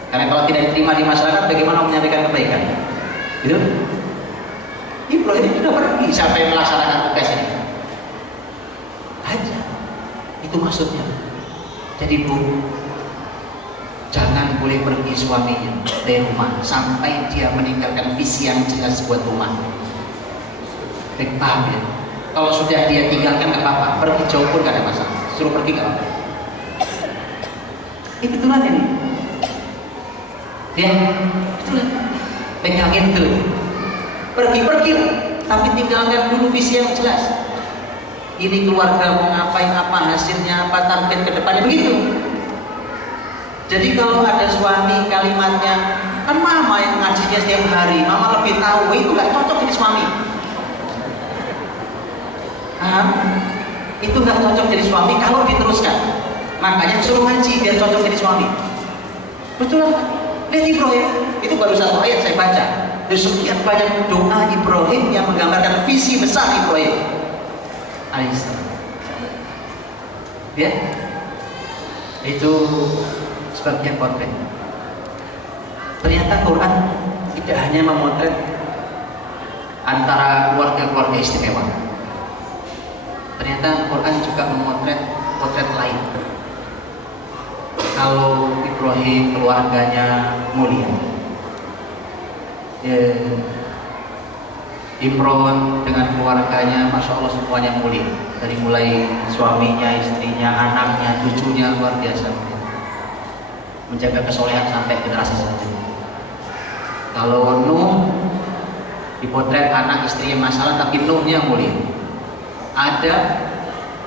Karena kalau tidak diterima di masyarakat, bagaimana menyampaikan kebaikan? Gitu? Ibrahim sudah pergi. Siapa yang melaksanakan tugas ini? Aja. Itu maksudnya. Jadi Bu, jangan boleh pergi suaminya dari rumah sampai dia meninggalkan visi yang jelas buat rumah. Paham ya? Kalau sudah dia tinggalkan nggak apa-apa, pergi jauh pun nggak ada masalah. Suruh pergi nggak apa-apa. Itu Tuhan ini. Ya, itulah. Pegangin tuh. Pergi lah, tapi tinggalkan dulu visi yang jelas. Ini keluarga mau ngapain, apa hasilnya, apa target ke depannya, begitu. Jadi kalau ada suami kalimatnya, kan mama yang ngajinya setiap hari, mama lebih tahu, itu nggak cocok jadi suami. Itu nggak cocok jadi suami kalau diteruskan. Makanya suruh ngaji biar cocok jadi suami. Betul kan? Lihat Ibrahim, itu baru satu ayat saya baca. Dari sekian banyak doa Ibrahim yang menggambarkan visi besar Ibrahim alaihissalam. Ya, itu sebagian potret. Ternyata Quran tidak hanya memotret antara keluarga-keluarga istimewa. Ternyata Quran juga memotret potret lain. Kalau Ibrahim keluarganya mulia, Imron dengan keluarganya, masya Allah semuanya mulia. Dari mulai suaminya, istrinya, anaknya, cucunya luar biasa. Menjaga kesolehan sampai generasi selanjutnya. Kalau Nuh dipotret anak istrinya masalah, tapi Nuhnya mulia. Ada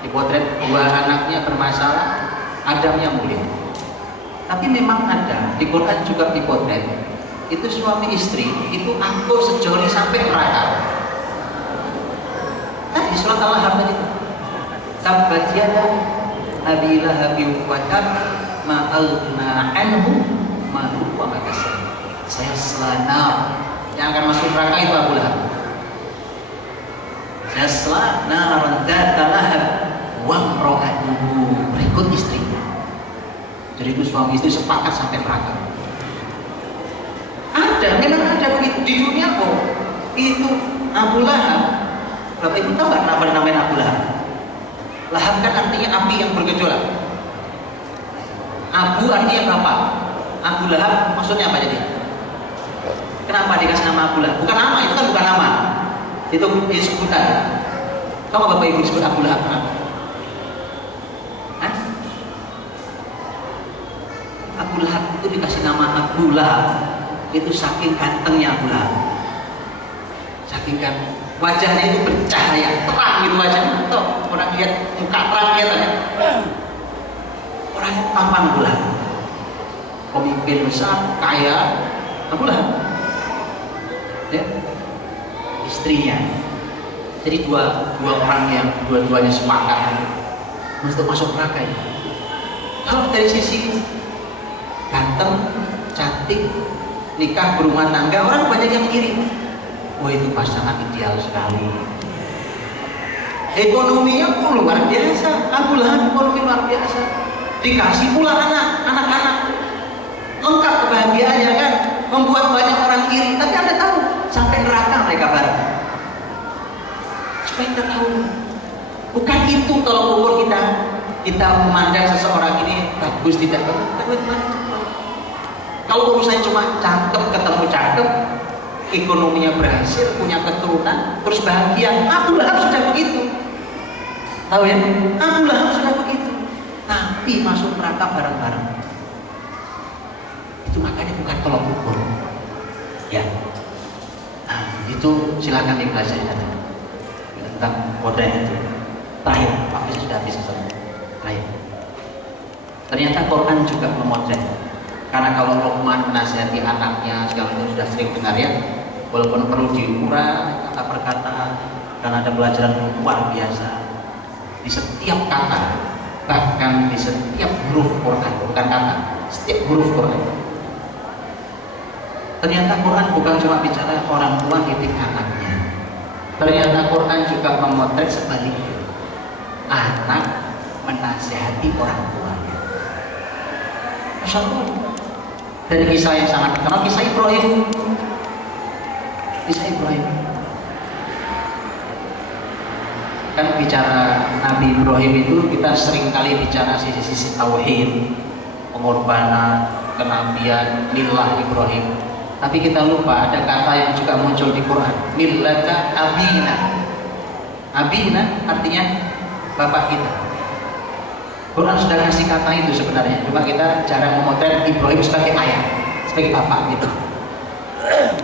dipotret dua anaknya bermasalah, Adamnya mulia. Tapi memang ada di Quran juga dipotret. Itu suami istri itu angkuh sejoli sampai neraka. Di surat Al-Lahab tadi. Tabbat yada Abi Lahab wa tab ma aghna anhu ma huwa ma kasab. Sayasla nar Yang akan masuk neraka itu Abu Lahab. Yasla naran dzata lahab wa imra'atuhu, berikut istrinya. Jadi itu suami istri sepakat sampai neraka. Ada, memang ada begitu di dunia kok. Itu Abu Lahab. Bapak Ibu tahu kenapa namanya Abu Lahab? Lahab kan artinya api yang bergejolak. Abu artinya bapak. Abu Lahab maksudnya apa jadi? Kenapa dikasih nama Abu Lahab? Bukan nama, itu kan bukan nama. Itu sebutan. Tahu nggak Bapak Ibu disebut Abu Lahab kenapa? Hah? Abu Lahab itu dikasih nama Abu Lahab itu saking gantengnya Abu Lahab. Saking ganteng, wajahnya itu bercahaya, terang gitu wajahnya. Tuh, orang lihat muka terang kelihatannya. Orang tampan Abu Lahab. Pemimpin besar, kaya, Abu Lahab. Ya. Istrinya. Jadi dua orang yang dua-duanya sepakat untuk masuk neraka ini. Kalau dari sisi ganteng, cantik, nikah berumah tangga, orang banyak yang iri. Wah, itu pasangan ideal sekali. Ekonominya pun luar biasa. Abu Lahab ekonomi luar biasa. Dikasih pula anak-anak. Lengkap kebahagiaannya kan, membuat banyak orang iri. Tapi Anda tahu, sampai neraka mereka bareng. Supaya kita tahu, bukan itu tolong ukur kita memandang seseorang ini bagus tidak bagus. Kalau urusannya cuma cakep ketemu cakep, ekonominya berhasil, punya keturunan, terus bahagia, Abu Lahab sudah begitu. Tahu ya? Abu Lahab sudah begitu. Tapi masuk neraka bareng-bareng. Itu makanya bukan tolong ukur. Ya. Nah, itu silakan dipelajari tentang kode itu. Terakhir, waktu sudah habis terakhir. Ternyata Quran juga memotret. Karena kalau Luqman menasihati anaknya, segala itu sudah sering dengar ya. Walaupun perlu diurai kata perkataan, karena ada pelajaran luar biasa di setiap kata, bahkan di setiap huruf Quran, bukan kata, setiap huruf Quran. Ternyata Quran bukan cuma bicara orang tua didik anaknya. Ternyata Quran juga memotret sebaliknya. Anak menasihati orang tuanya. Masya Allah. Dari kisah yang sangat terkenal, kisah Ibrahim. Kisah Ibrahim. Kan bicara Nabi Ibrahim itu kita sering kali bicara sisi-sisi tauhid, pengorbanan, kenabian, lillah Ibrahim. Tapi kita lupa ada kata yang juga muncul di Quran, millata abina. Abina artinya bapak kita. Quran sudah ngasih kata itu sebenarnya, cuma kita jarang memotret Ibrahim sebagai ayah, sebagai bapak gitu.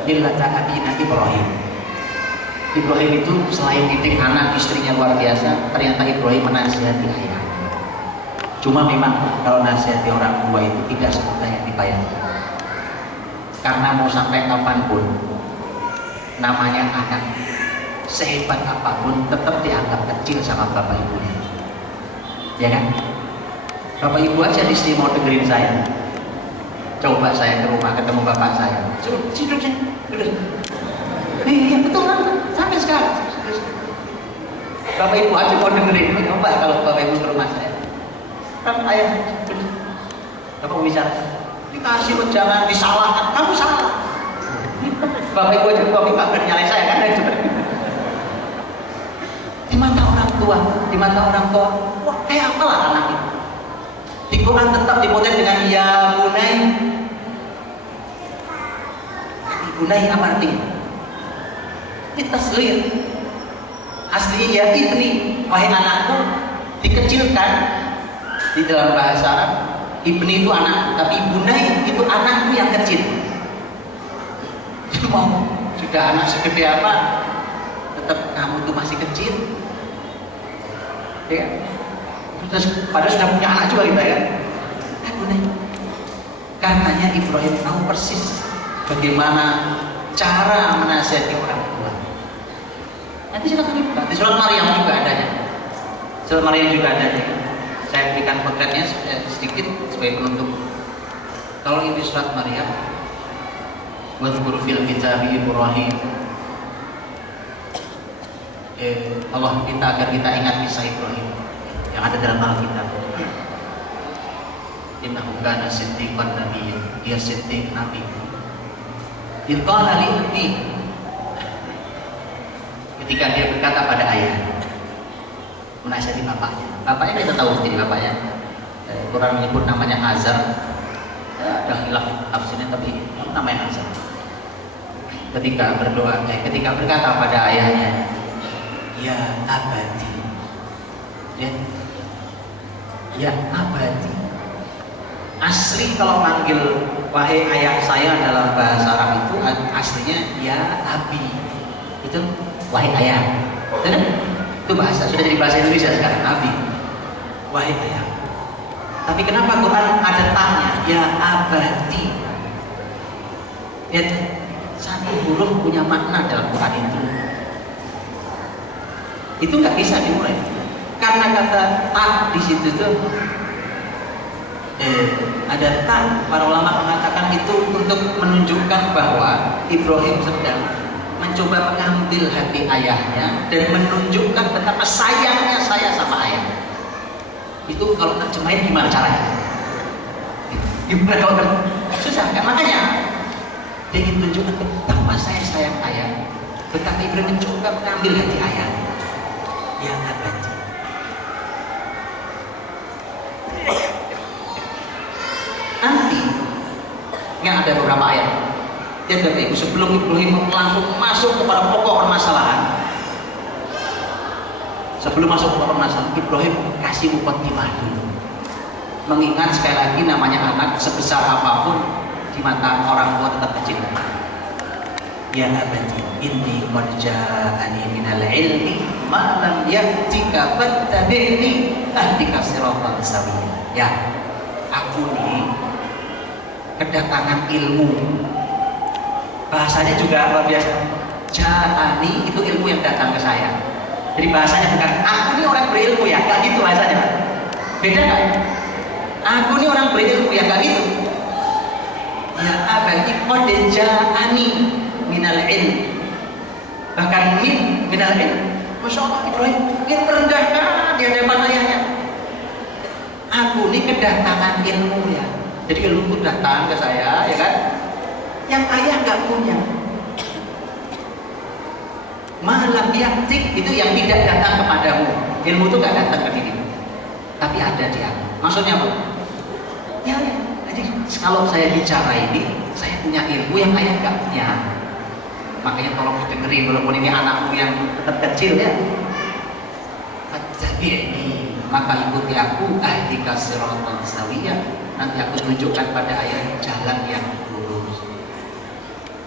Millata abina Ibrahim. Ibrahim itu selain didik anak, istrinya luar biasa, ternyata Ibrahim menasihati ayah. Cuma memang kalau nasihati orang tua itu tidak semudah yang dibayangkan. Karena mau sampai kapanpun namanya anak, sehebat apapun tetap dianggap kecil sama bapak ibunya, ya kan? Bapak ibu aja di sini mau dengerin saya. Coba saya ke rumah ketemu bapak saya, suruh duduk. Iya betul kan? Sampai sekarang bapak ibu aja mau dengerin. Coba kalau bapak ibu ke rumah saya, kan ayah bapak mau bicara, dikasih jangan disalahkan, kamu salah. Bapak ibu aja bapak ibu akan nyalain saya kan? Di mata orang tua, wah kayak apalah anak itu. Di Quran tetap dipotret dengan ya bunai. Bunai apa artinya? Ditasghir. Aslinya ya ibni, wahai anakku, dikecilkan. Di dalam bahasa Arab ibni itu anak, tapi bunai itu anakku yang kecil. Mau sudah anak segede apa, tetap kamu tuh masih kecil. Ya. Terus padahal sudah punya anak juga kita ya. Bunai. Karenanya Ibrahim tahu persis bagaimana cara menasihati orang tua. Nanti silakan dibuka. Di surat Maryam juga adanya. Surat Maryam juga adanya. Saya berikan potretnya sedikit sebagai penutup. Kalau ini surat Maryam, Wadhkur fil kitab Ibrahim. Allah minta agar kita ingat kisah Ibrahim yang ada dalam Alkitab. Innahu kana siddiqan nabiyyan, dia siddiq nabi. Qala li abi, ketika dia berkata pada ayah, menasihati bapaknya. Bapaknya kita tahu sendiri bapaknya. Quran menyebut namanya Azar. Ada khilaf tafsirnya tapi namanya Azar. Ketika berdoa, ketika berkata pada ayahnya, ya abadi, ya abadi. Asli kalau manggil wahai ayah saya dalam bahasa Arab itu aslinya ya abi, itu wahai ayah. Betul? Itu bahasa sudah jadi bahasa Indonesia sekarang, abi, wahai ayah. Tapi kenapa Quran ada taknya ya abadi? Lihat, satu huruf punya makna dalam Quran itu nggak bisa dimulai karena kata tak di situ tuh ada tak. Para ulama mengatakan itu untuk menunjukkan bahwa Ibrahim sedang mencoba mengambil hati ayahnya dan menunjukkan betapa sayangnya saya sama ayah. Itu kalau terjemahin gimana caranya? Gimana kalau susah kan? Makanya dia ingin tunjukkan betapa saya sayang ayah, betapa Ibrahim mencoba mengambil hati ayah. Ya abadi. Nanti yang ada beberapa ayat. Dan dari itu sebelum Ibrahim langsung masuk kepada pokok permasalahan, sebelum masuk ke pokok permasalahan, Ibrahim kasih muqaddimah dulu. Mengingat sekali lagi namanya anak sebesar apapun di mata orang tua tetap kecil. Ya abadi, inni qad ja'ani minal ilmi ma lam ya'tika fattabi'ni ahdika siratan sawiyya. Ya, aku nih kedatangan ilmu. Bahasanya juga luar biasa. Ja'ani itu ilmu yang datang ke saya. Jadi bahasanya bukan aku nih orang berilmu ya, enggak gitu bahasanya. Beda enggak? Aku nih orang berilmu ya, enggak gitu. Ya abadi qad ja'ani minal ilm. Bahkan minal ilm. Masya Allah, Ibrahim ini merendahkan di hadapan ayahnya. Aku ini kedatangan ilmu ya. Jadi ilmu itu datang ke saya, ya kan? Yang ayah nggak punya. Malam yaktik itu yang tidak datang kepadamu. Ilmu itu nggak datang ke dirimu, tapi ada di aku. Maksudnya apa? Ya. Jadi kalau saya bicara ini, saya punya ilmu yang ayah nggak punya. Makanya tolong dengerin walaupun ini anakmu yang tetap kecil ya. Fattabi'ni, maka ikuti aku ahdika siratan sawiyya. Nanti aku tunjukkan pada ayah jalan yang lurus.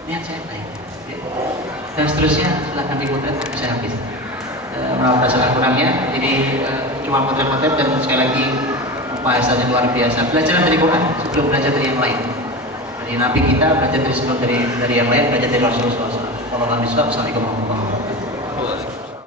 Niat saya baik. Ya. Dan seterusnya silakan dipotret bisa habis. Merawat Al-Qurannya. Jadi cuma potret-potret dan sekali lagi bahasanya luar biasa. Belajar dari Quran sebelum belajar dari yang lain. Dari Nabi kita belajar dari sebelum dari yang lain, belajar dari Rasulullah SAW. Assalamualaikum warahmatullahi wabarakatuh.